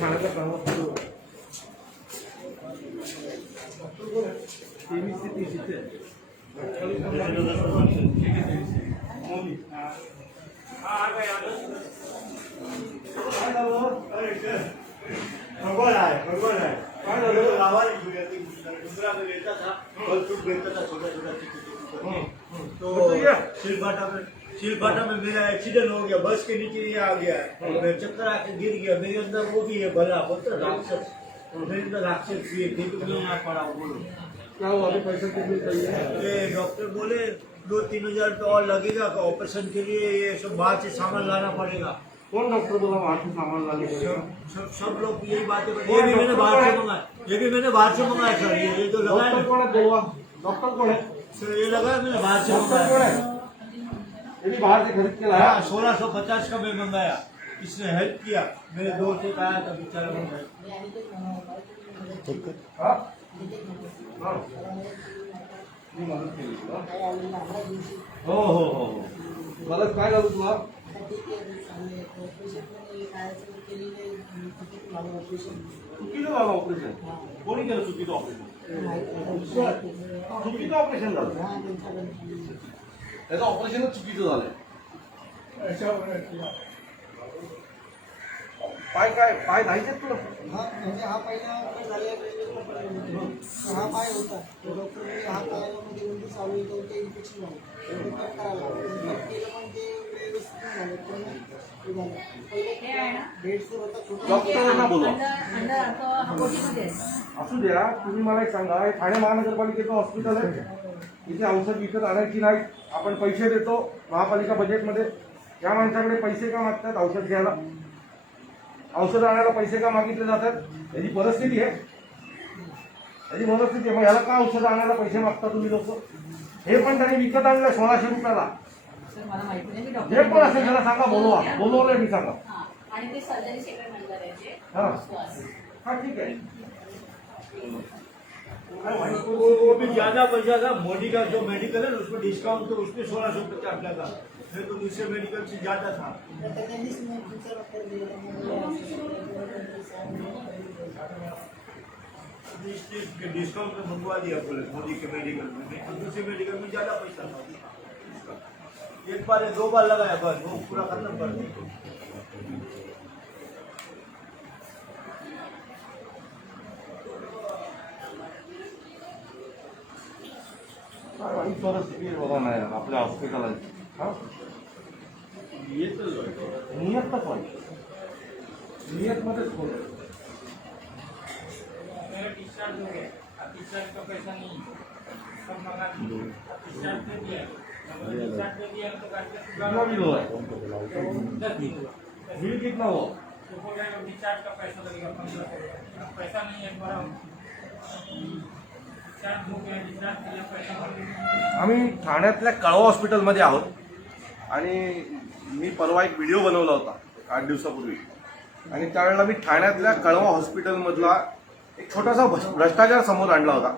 ठाण्याचा प्रवास सुरू आहे. 23 ते 30 आहे. भगवान आहे काय झालं गावाला डुंगरामध्ये येतात ना फलफ्रूट भेटतात ना छोटा छोटा तो सिलपाटा में मेरा एक्सीडेंट हो गया, बस के नीचे ये आ गया, मैं चक्कर आके गिर गया, मेरे अंदर वो भी है भला बोलते राक्षस, मेरे अंदर राक्षस भी है, फिर मैं यहाँ पड़ा हूँ। बोलो क्या हुआ? अभी पैसा कितने चाहिए? ये डॉक्टर बोले 2-3 हजार रुपये और लगेगा ऑपरेशन के लिए, ये सब बाहर से सामान लाना पड़ेगा। कौन डॉक्टर बोला वहाँ से सामान लाने के लिए? सब लोग यही बातें ये भी मैंने बाहर से मंगाया, ये भी मैंने बाहर से मंगाया सर, ये तो लगा डॉक्टर कौन है? बोलवा डॉक्टर कौन है? सर, ये लगा मैंने बाहर से डॉक्टर कौन मंगाया। है? ये भी बाहर से खरीद के लाया? 1650 का मैं मंगाया, इसने हेल्प किया, मेरे दोस्त से कहा था बेचारा मंगाया। हाँ? हाँ। मी मदत केली तुला? हो. मदत काय झालं तुला? चुकीचं झालं ऑपरेशन. कोणी केलं चुकीचं ऑपरेशन? चुकीचं ऑपरेशन झालं. त्याचं ऑपरेशनच चुकीचं झालंय. पाय नाहीच आहेत तुला? म्हणजे हा पहिला हा पाय होता डॉक्टर म्हणजे हा पायामध्ये म्हणजे चालू येतो ते इन्फेक्शन झालं कट करायला केलं पण ते व्यवस्थित झालं पण झालं पहिले बेडसूर होता छोटा डॉक्टरांना बोलवा. मध्ये असू द्या. तुम्ही मला एक सांगा, हे ठाणे महानगरपालिकेचं हॉस्पिटल आहे, इथे औषध विकत आणायची नाही, आपण पैसे देतो महापालिका बजेटमध्ये, या माणसाकडे पैसे का मागतात औषध घ्यायला? औषध आणायला पैसे का मागितले जातात? याची परिस्थिती आहे, मग ह्याला का औषध आणायला पैसे मागता तुम्ही लोक? हे पण त्यांनी विकत आणलं 1600 रुपयाला. सर मला माहिती नाही मी जे डॉक्टर पण असेल त्याला सांगा, बोलवलंय मी, सांगा. आणि ते सर्जरी सेक्रेट म्हणतात त्याचे हा ठीक आहे. वो भी ज्यादा पैसा था, मोदी का जो मेडिकल है ना उसमें डिस्काउंट तो उसमें 1650 लगा, फिर तो दूसरे मेडिकल से ज्यादा था। त्यांनीच तुमचा डॉक्टर डिस्काउंट में मंगवा दिया बोले मोदी के मेडिकल में, नहीं तो दूसरे मेडिकल में ज्यादा पैसा था। एक बार या 2 बार लगाया बस, वो पूरा खत्म कर दिया। ही परिस्थिती बघा नाही आपल्या हॉस्पिटलाची. हा नियत तर पण नियत मध्येच कोण डिस्चार्ज हो गया, अब डिस्चार्ज का पैसा नहीं सब मंगा दिए, डिस्चार्ज दे दिया, डिस्चार्ज दे दिया तो कितना बिल हुआ है? बिल कितना हुआ? तो बोल रहे हैं डिस्चार्ज का पैसा लगेगा 1500, पैसा नहीं है पर डिस्चार्ज हो गया, डिस्चार्ज के लिए पैसा भर आम्ही ठाण्यातल्या कळवा हॉस्पिटलमध्ये आहोत आणि मी परवा एक व्हिडिओ बनवला होता 8 दिवसापूर्वी, आणि त्यावेळेला मी ठाण्यातल्या कळवा हॉस्पिटलमधला एक छोटासा भ्रष्टाचार समोर आणला होता.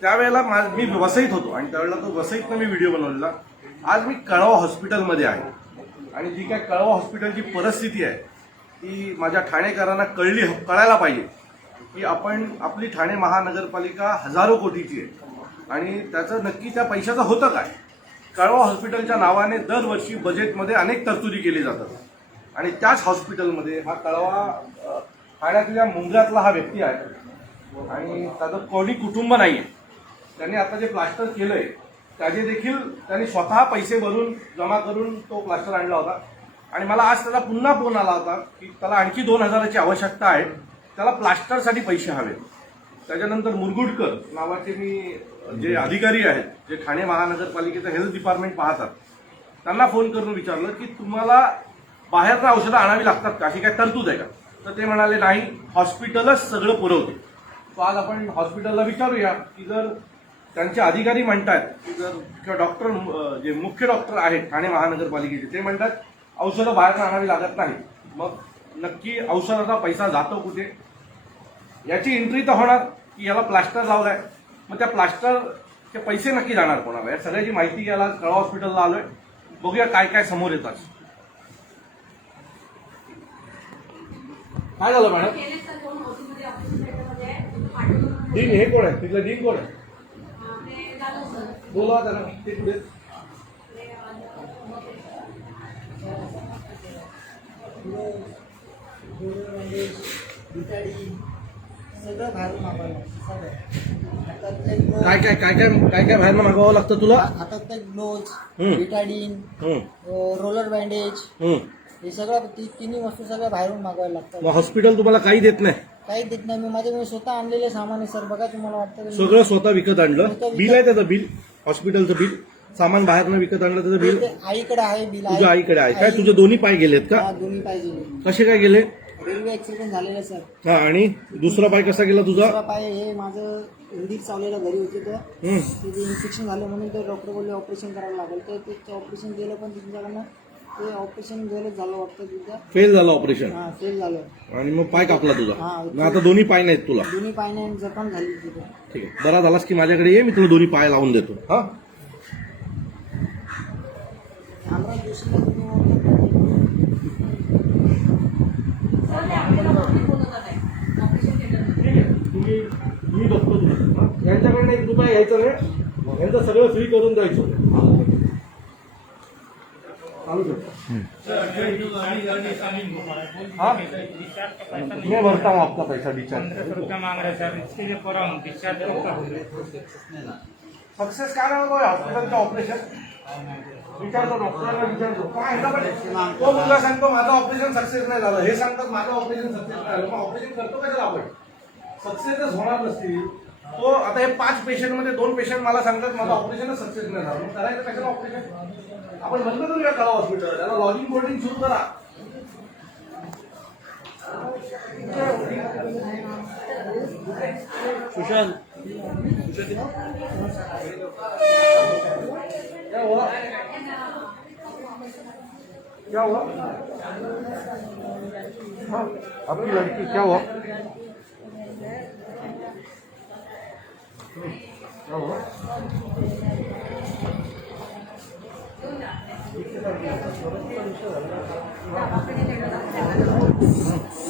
त्यावेळेला मी वसईत होतो आणि त्यावेळेला तो वसईतनं मी व्हिडिओ बनवलेला. आज मी कळवा हॉस्पिटलमध्ये आहे आणि जी काय कळवा हॉस्पिटलची परिस्थिती आहे ती माझ्या ठाणेकरांना कळायला पाहिजे की आपली ठाणे महानगरपालिका हजारो कोटीची आहे आणि त्याचं नक्की त्या पैशाचं होतं काय? कळवा हॉस्पिटलच्या नावाने दरवर्षी बजेटमध्ये अनेक तरतुदी केली जातात आणि त्याच हॉस्पिटलमध्ये हा कळवा ठाण्यातल्या मुंब्र्यातला हा व्यक्ती आहे आणि त्याचं कोणी कुटुंब नाही आहे. त्यांनी आता जे प्लास्टर केलंय त्याचे देखील त्यांनी स्वतः पैसे भरून जमा करून तो प्लास्टर आणला होता आणि मला आज त्याला पुन्हा फोन आला होता की त्याला आणखी 2000ची आवश्यकता आहे, त्याला प्लास्टरसाठी पैसे हवे. त्याच्यानंतर मुरगुडकर नावाचे मी जे अधिकारी आहेत जे ठाणे महानगरपालिकेचं हेल्थ डिपार्टमेंट पाहतात त्यांना फोन करून विचारलं की तुम्हाला बाहेरनं औषधं आणावी लागतात का, अशी काय तरतूद आहे का? तर ते म्हणाले नाही, हॉस्पिटलच सगळं पुरवते. तो आज आपण हॉस्पिटलला विचारूया की जर त्यांचे अधिकारी म्हणतात की जर किंवा डॉक्टर जे मुख्य डॉक्टर आहेत ठाणे महानगरपालिकेचे ते म्हणतात औषधं बाहेरनं आणावी लागत नाही, मग नक्की औषधाचा पैसा जातो कुठे याची एंट्री तर होणार की याला प्लास्टर लावलाय, मग त्या प्लास्टरचे पैसे नक्की जाणार कोणाला? या सगळ्याची माहिती घ्यायला कळवा हॉस्पिटलला आलोय. बघूया काय काय समोर येतात. काय झालं मॅडम? केले सर 2 ओटीमध्ये ऑपरेशन थिएटरमध्ये पाठवून डीन हे कोण आहे? तिथलं डीन कोण आहे? ते झालं सर. बोलवा त्यांना. ते कुठे? सगळं बाहेरून मागवायला लागतं, सगळं. हातातले काय काय काय काय काय काय बाहेरनं मागवावं लागतं तुला? हातातले ग्लोव्ज, हम्म. बिटाडीन, रोलर बँडेज, हे सगळं तिन्ही वस्तू सगळ्या बाहेरून मागवायला लागतात. मग हॉस्पिटल तुम्हाला काही देत नाही? काही देत नाही. मी स्वतः आणलेले सामान आहे सर. बघा तुम्हाला वाटतं का? सगळं स्वतः विकत आणलं? स्वतः विकत- बिल आहे त्याचं? बिल हॉस्पिटलचं बिल? सामान बाहेरनं विकत आणलं त्याचं बिल? ते आईकडे आहे बिल. तुझ्या आईकडे आहे काय? तुझे दोन्ही पाय गेलेत का? हा, दोन्ही पाहिजे. कसे काय गेले? रेल्वे ऍक्सिडेंट झालेला सर. हा, आणि दुसरा पाय कसा गेला तुझा? दुसरा पाय हे माझं हिंदीत चावलेलं घरी होते तर हम्म. तिथे इन्फेक्शन झालं म्हणून ते डॉक्टर बोलले ऑपरेशन करावं लागेल. तर ते ऑपरेशन केलं पण तुमच्याकडनं ते ऑपरेशन गेलं झालं वाटतं तिथं. फेल झालं ऑपरेशन हा, फेल झालं. आणि मग पाय कापला तुझा? हा. मग आता दोन्ही पाय नाहीत तुला? दोन्ही पायने जखम झाली तिथे. ठीक आहे, बरा झालास की माझ्याकडे ये, मी तुला दोन्ही पाय लावून देतो. हा, आम्हाला दुसरीला तुम्ही सर ते आपल्याला वरती बोलवतात आहे ऑपरेशन थिएटरमध्ये. ठीक आहे, मी बघतो तुला. यांच्याकडनं 1 रुपया घ्यायचा नाही, यांचं सगळं फ्री करून द्यायचं. चालू ठेव. हाँ? मैं भरता हूँ आपका पैसा डिस्चार्ज. 1500 रुपया मांग रहे सर, इसके लिए पूरा हूँ डिस्चार्ज कब तक होंगे? सक्सेस काय नाही बाबा हॉस्पिटलचं ऑपरेशन. विचारतो डॉक्टरांना, विचारतो काय आहे का पण तो मुलगा सांगतो माझं ऑपरेशन सक्सेस नाही झालं, हे सांगतात माझं ऑपरेशन सक्सेस नाही झालं. मग ऑपरेशन करतो कशाला आपण? सक्सेसच होणार नसतील. तो आता हे 5 पेशंटमध्ये 2 पेशंट मला सांगतात माझं ऑपरेशनच सक्सेस नाही झालं, मग करायचं कशाला ऑपरेशन? आपण बंद करूया कळा हॉस्पिटल, त्याला लॉजिंग बोर्डिंग सुरू करा. सुशांत क्या हुआ? क्या हुआ? हाँ, आपकी लड़की क्या हुआ? क्या हुआ?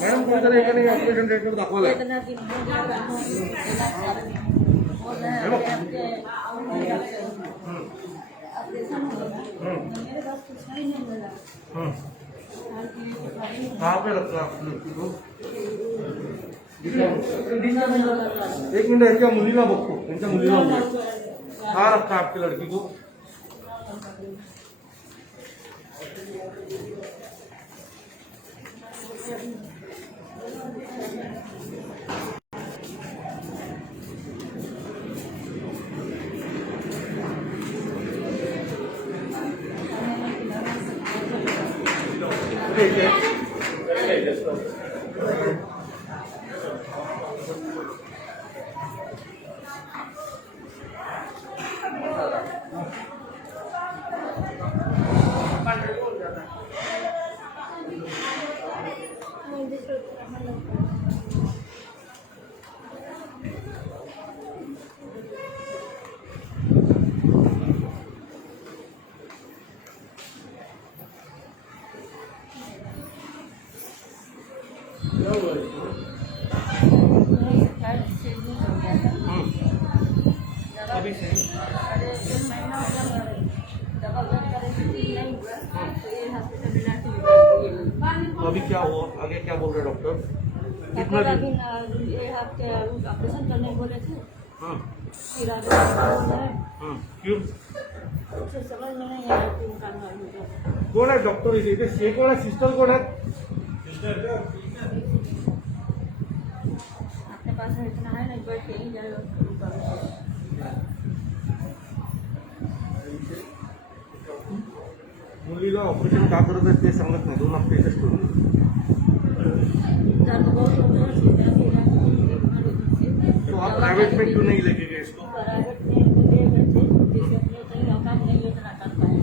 मॅडम कोणतरी एकाने ऑपरेशन थिएटर दाखवलं. कहाँ पे रखा लड़की को? एक मिनिट, यांच्या मुलीला बघतो, त्यांच्या मुलीला बघतो. कहाँ रखा आपकी लड़की को? अभी से तो अभी क्या हुआ, आगे क्या बोल रहे डॉक्टर? कितना दिन? ऑपरेशन करने बोले थे हाँ, फिर आगे बोल रहे हैं। क्यों? कुछ समझ में नहीं आया कि उनका नाम है। कोण आहे डॉक्टर इथे? हे कोण आहे? सिस्टर कोण आहेत? अपने पास में इतना है नहीं, बैठ के ही जाएगा। मुलीला ऑपरेशन का करत आहेत ते सांगत नाही. 2 हफ्ते इथेच ठेवून. दर्द बहुत हो गया, सीधा सीधा तो आप प्राइवेट में क्यों नहीं लेके गए इसको? प्राइवेट में तो ले गए थे, जिससे अपने कहीं औकात नहीं इतना कर पाए।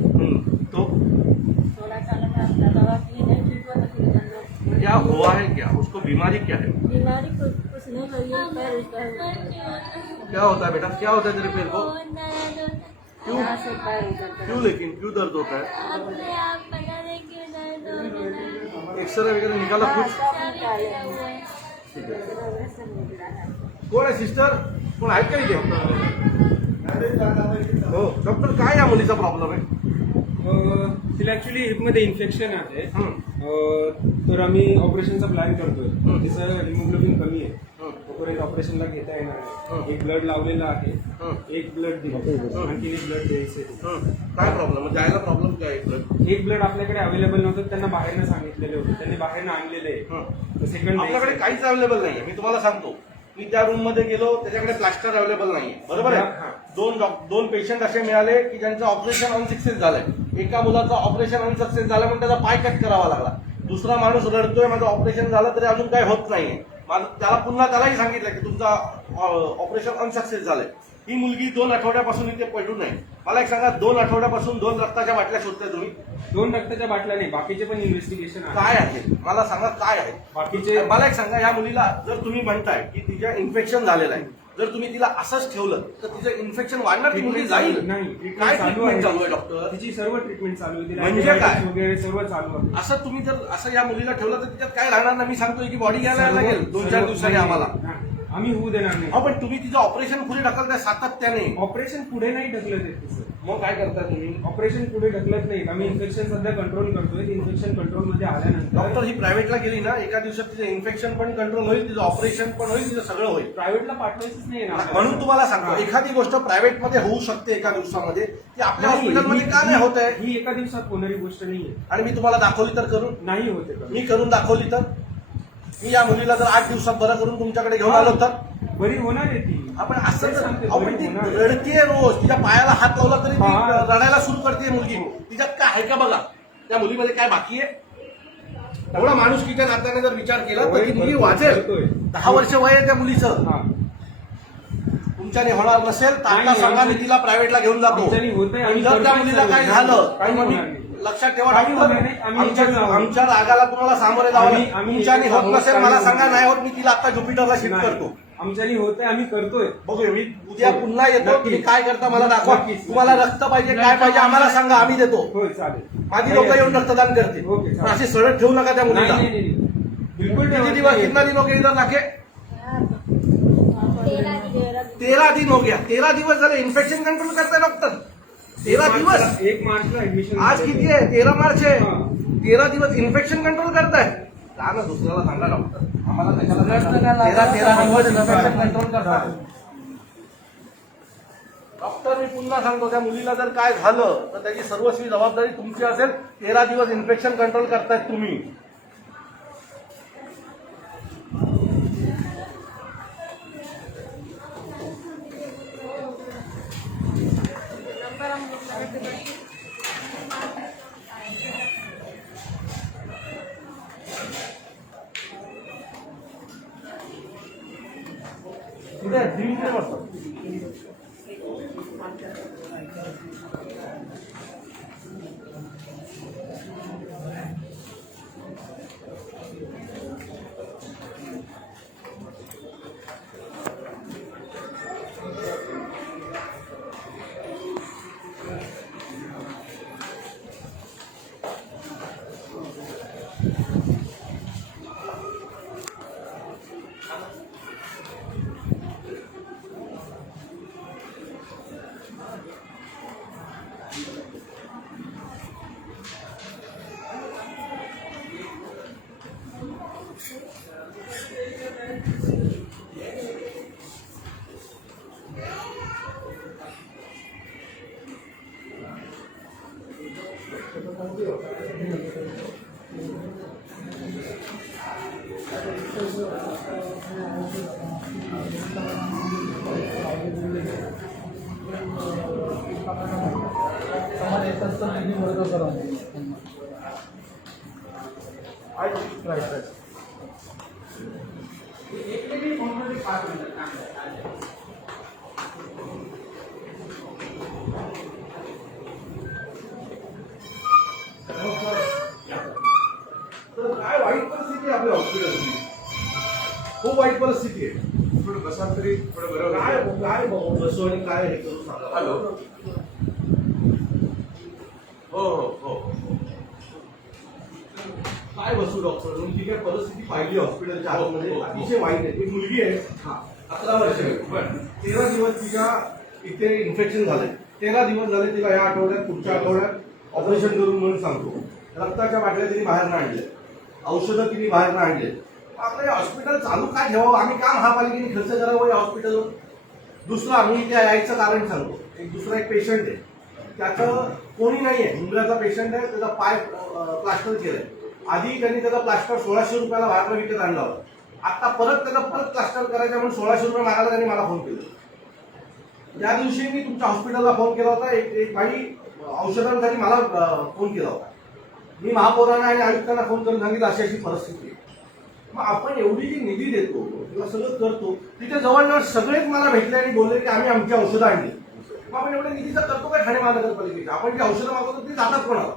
तो 16 साल में अपना दवा की नहीं ठीक हुआ, तो फिर करना। क्या हुआ है? क्या उसको बीमारी क्या है? बीमारी कुछ नहीं हुई है, पैर उसका क्या होता है बेटा? क्या होता है तेरे पैर को? क्यों? यहाँ से पैर उधर क्यों लेकिन क्यों दर्द होता है? एक्सरे वगैरे निघाला हाँ, कुछ? सब निकाले हुए हैं। ठीक आहे. ऑपरेशन निकला है। कोण आहे सिस्टर? कोण आहेत का इथे? हो डॉक्टर, काय या मुलीचा प्रॉब्लेम आहे? तिला ऍक्च्युली हिपमध्ये इन्फेक्शन आहे. हं. तर आम्ही ऑपरेशनचा प्लॅन करतोय. तिचं हिमोग्लोबिन कमी आहे. हं. तोपर्यंत ऑपरेशनला घेता येणार हं. आहे. एक ब्लड लावलेला आहे. हं. एक ब्लड दिलं. आणखी एक ब्लड द्यायचं. काय प्रॉब्लेम? जायला प्रॉब्लेम काय आहे? एक ब्लड आपल्याकडे अवेलेबल नव्हतं, त्यांना बाहेरनं सांगितलेले होते. त्यांनी बाहेरनं आणलेले आहे. सेकंड आपल्याकडे काहीच अवेलेबल नाहीये. मी तुम्हाला सांगतो, मी त्या रूम मध्ये गेलो, त्याच्याकडे प्लास्टर अवेलेबल नाहीये. बरोबर हा. आहे? दोन पेशंट असे मिळाले की ज्यांचं ऑपरेशन अनसक्सेस झालंय. एका मुलाचं ऑपरेशन अनसक्सेस झालं म्हणून त्याचा पाय कट करावा लागला. दुसरा माणूस रडतोय, माझं ऑपरेशन झालं तरी अजून काही होत नाहीये. त्यालाही सांगितलं की तुमचा ऑपरेशन अनसक्सेस झालंय. ही मुलगी 2 आठवड्यापासून इथे पडून आहे. मला एक सांगा, 2 आठवड्यापासून 2 रक्ताच्या बाटल्या शोधताय तुम्ही? 2 रक्ताच्या बाटल्या नाही, बाकीचे पण इन्व्हेस्टिगेशन आहे. काय आहे मला सांगा, काय आहे बाकीचे मला एक सांगा, या मुलीला जर तुम्ही म्हणताय की तिच्या इन्फेक्शन झालेलं आहे, जर तुम्ही तिला असंच ठेवलं तर तिचं इन्फेक्शन वाढणार, ती मुलगी जाईल. नाही, काय ट्रीटमेंट ट्रीटमेंट चालू आहे डॉक्टर? तिची सर्व ट्रीटमेंट चालू आहे. तिला म्हणजे काय? antibiotics वगैरे सर्व चालू आहे. असं तुम्ही जर असं या मुलीला ठेवलं तर तिच्यात काय राहणार नाही. मी सांगतोय की बॉडी घ्यायला यायला लागेल 2-4 दिवसांनी आम्हाला. नाही, आम्ही होऊ देणार नाही. अहो, पण तुम्ही तिचं ऑपरेशन पुढे ढकलताय सातत्याने. ऑपरेशन पुढे नाही ढकलत आहे तिचं. मग काय करताय तुम्ही? ऑपरेशन पुढे ढकलत नाही. आम्ही इन्फेक्शन सध्या कंट्रोल करतोय. इन्फेक्शन कंट्रोल मध्ये आल्यानंतर डॉक्टर ही प्रायव्हेटला गेली ना, एका दिवसात तिचं इन्फेक्शन पण कंट्रोल होईल, तिचं ऑपरेशन पण होईल, तिचं सगळं होईल. प्रायव्हेटला पाठवायचंच नाही ना. म्हणून तुम्हाला सांगतो, एखादी गोष्ट प्रायव्हेट मध्ये होऊ शकते एका दिवसामध्ये, ती आपल्या हॉस्पिटलमध्ये का नाही होत आहे? ही एका दिवसात होणारी गोष्ट नाहीये. आणि मी तुम्हाला दाखवली तर करून? नाही होते का? मी करून दाखवली तर? मी या मुलीला जर 8 दिवसात बरं करून तुमच्याकडे घेऊन आलो तर? बरी होणार आहे ती. आपण असं तेच तर- सांगते, अहो, पण बरी ती होणार. रडतीये रोज, तिच्या पायाला हात लावला तरी ती हा. रडायला सुरू करते मुलगी. तिच्यात काय आहे का बघा, त्या मुलीमध्ये काय बाकी आहे? एवढा माणुसकीच्या नात्याने जर विचार केला तर ती मुलगी वाचेल. 10 वर्ष वय आहे त्या मुलीचं. हा. तुमच्याने होणार नसेल तर आता नाही, सांगा, मी आमच्या- तिला प्रायव्हेटला घेऊन जातो. आमच्याने होतंय, आणि आम्ही जर त्या करतोय मुलीला सर्व. काही झालं तर काही मग मी होणार नाही. लक्षात ठेवा काही डॉक्टर, होणार नाही, आम्ही इथेच राहू. आमच्या रागाला तुम्हाला सामोरे जावं आम्ही- लागेल. आम्ही तुमच्याने इथेच होत राहू. नसेल काही मला होणार सांगा, नाही. नाही होत, मी तिला आता ज्युपिटरला शिफ्ट नाही. करतो. आमच्यानी होतंय, आम्ही करतोय. बघूया, मी उद्या पुन्हा येतो. नक्की. तुम्ही काय करता मला दाखवा. नक्कीच. तुम्हाला रक्त पाहिजे, काय पाहिजे आम्हाला सांगा, आम्ही देतो. होय, चालेल. माझी लोक येऊन रक्तदान करतील. ओके, चालेल. अशी सरळ ठेवू नका त्या नाही, मुलीला. नाही, नाही. बिलकुल किती ठेवत दिवस, नाही. कितना दिन हो गया इधर लाके? 13 दिन हो गया. 13 दिवस झाले. इन्फेक्शन कंट्रोल करताय डॉक्टर? 13 दिवस. 1 मार्चला ऍडमिशन. आज किती आहे? 13 मार्च आहे. हा. 13 दिवस इन्फेक्शन कंट्रोल करताय? का ना दुसऱ्याला सांगा डॉक्टर, आम्हाला त्याच्याला 13 दिवस इन्फेक्शन कंट्रोल करतात. डॉक्टर, मी पुन्हा सांगतो, त्या मुलीला जर काय झालं तर त्याची सर्वस्वी जबाबदारी तुमची असेल. 13 दिवस इन्फेक्शन कंट्रोल करतायत तुम्ही. कुठे आहे? दीडशे वाजता. तर काय वाईट परिस्थिती आहे आपल्या हॉस्पिटलची. खूप वाईट परिस्थिती आहे. थोडं बसा तरी थोडं बरं काय होईल. काय बसू आणि काय हे करू सांगा. हॅलो. हो हो हो. काय बसू डॉक्टर म्हणून ती काय परिस्थिती पाहिली हॉस्पिटलच्या आतमध्ये अतिशय वाईट आहे. ती मुलगी आहे 11 वर्षाची. 13 दिवस तिच्या इथे इन्फेक्शन झालंय. 13 दिवस झाले तिला या आठवड्यात पुढच्या आठवड्यात ऑपरेशन करून म्हणून सांगतो. रक्ताच्या बाटल्या तिने बाहेर आणले, औषधं तिने बाहेर आणले. आपलं हॉस्पिटल चालू काय ठेवावं, आम्ही का महापालिकेने खर्च करावं या हॉस्पिटलवर. दुसरा मी इथे यायचं कारण सांगतो. दुसरा एक पेशंट आहे, त्याचं कोणी नाही आहे, मुंबईचा पेशंट आहे, त्याचा पाय प्लास्टर केलाय. आधी त्यांनी त्याचा प्लास्टर 1600 रुपयाला बाहेर विकत आणला होता. आता परत त्याचा प्लास्टर करायचा म्हणून 1600 रुपये मागायला त्यांनी मला फोन केला. त्या दिवशी मी तुमच्या हॉस्पिटलला फोन केला होता. एक बाई औषधांसाठी मला फोन केला होता. मी महापौरांना आणि आयुक्तांना फोन करून सांगितलं अशी अशी परिस्थिती आहे. मग आपण एवढी जी निधी देतो किंवा सगळं करतो, तिथे जवळजवळ सगळेच मला भेटले आणि बोलले की आम्ही आमची औषधं आणली. मग आपण एवढ्या निधीचा करतो का ठाणे महानगरपालिकेचा? आपण जी औषधं मागवतो ती जातात कोणाला?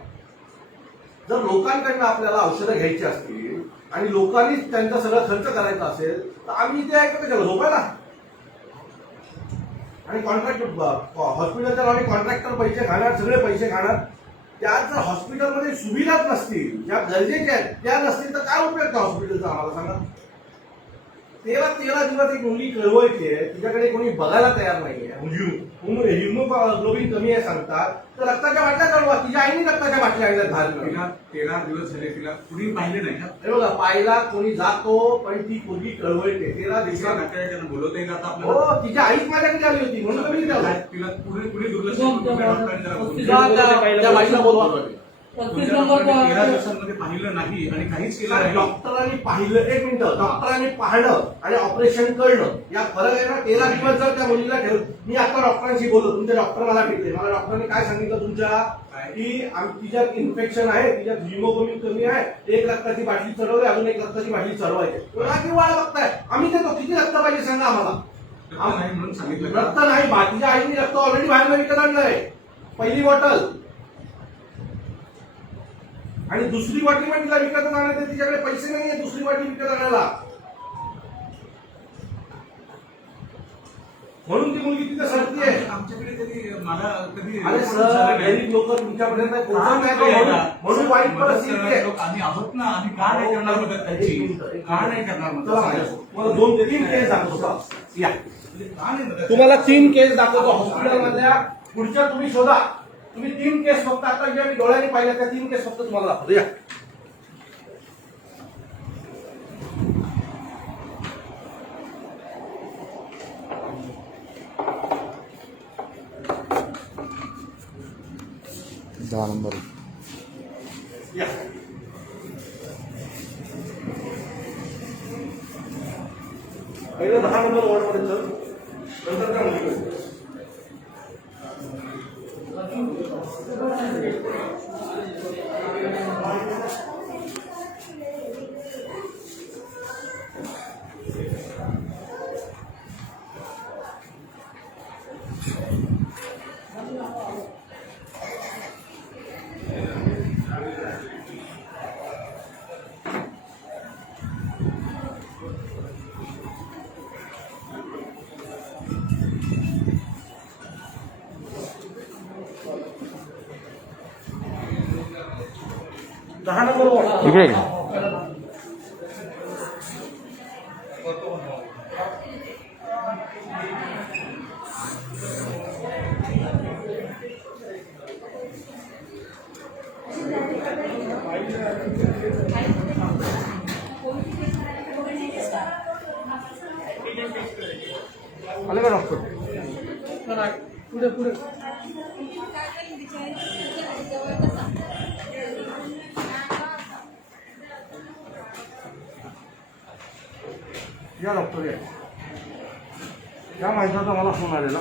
जर लोकांकडनं आपल्याला औषधं घ्यायची असतील आणि लोकांनीच त्यांचा सगळा खर्च करायचा असेल तर आम्ही इथे ऐकतो का झोपायला? आणि कॉन्ट्रॅक्ट हॉस्पिटलच्या नावाने कॉन्ट्रॅक्टर पैसे खाणार, सगळे पैसे खाणार. त्यात जर हॉस्पिटलमध्ये सुविधाच नसतील, ज्या गरजेच्या आहेत त्या नसतील तर काय उपयोग त्या हॉस्पिटलचा आम्हाला सांगा. 13 दिवस एक मुलगी कळवायची आहे, तिच्याकडे कोणी बघायला तयार नाहीये. हिमोग्लोबिन कमी आहे सांगतात, तर रक्ताच्या बाटल्या कळवा. तिच्या आईने रक्ताच्या बाटल्या आणल्या बाहेर. 13 दिवस झाले तिला कुणी पाहिले नाही का? हे बघा, पाहिला कोणी जातो पण ती मुलगी कळवळते. 13 दिवसात नातेवाईकांना बोलवते का आता हो, आपल्याला? तिच्या आईच माझ्याकडे आली होती म्हणून मी विचारलं. तिला कुणी दुर्लक्ष करून डॉक्टरांनी जरा बोलवलं. त्या बाईला बोलवा. 35 13 नंबर दिवसांमध्ये पाहिलं नाही आणि काहीच केलं नाही. डॉक्टरांनी पाहिलं, एक मिनिट, डॉक्टरांनी पाहिलं आणि ऑपरेशन करणं या फरक आहे ना. 13 दिवस जर त्या मुलीला ठेवलं. मी आता डॉक्टरांशी बोलतो, तुमचे डॉक्टर मला भेटले. मला डॉक्टरांनी काय सांगितलं तुमच्या, की तिच्यात इन्फेक्शन आहे, तिच्यात हिमोग्लोबिन कमी आहे, एक रक्ताची बाटली चढवली, अजून एक रक्ताची बाटली चढवायची. की वाढ बघताय, आम्ही देतो. किती रक्त पाहिजे सांगा आम्हाला. रक्त नाही म्हणून सांगितलं का? रक्त नाही, बाकीच्या आईने रक्त ऑलरेडी बाहेर विकत आणलंय. पहिली बॉटल आणि दुसरी बाटली पण तिला विकत आणायचं, तिच्याकडे पैसे नाहीये दुसरी बाटली विकत आणायला. म्हणून ती मुलगी तिथे सरती आहे. आमच्याकडे कधी मला कधी अरे सर, गरीब लोक तुमच्यापर्यंत पोहोचत नाहीत म्हणून वाईट परिस्थिती आहे. आम्ही आहोत ना, आम्ही का नाही करणार मदत त्याची? का नाही करणार मदत? चला माझ्यासोबत. तुम्हाला 2 ते 3 केस दाखवतो. या, का नाही मदत? तुम्हाला 3 केस दाखवतो हॉस्पिटलमधल्या. पुढच्या तुम्ही शोधा. तुम्ही 3 केस फक्त आता ज्या मी डोळ्याने पाहिल्या त्या 3 केस फक्त तुम्हाला दाखवतो. या, या. पहिलं 10 नंबर वॉर्डमध्ये चल, नंतर त्या मुलीकडे. दहा नंबर वॉर्ड. इकडे आले का डॉक्टर? पुढे पुढे. या डॉक्टर या. या माणसाचा मला फोन आलेला.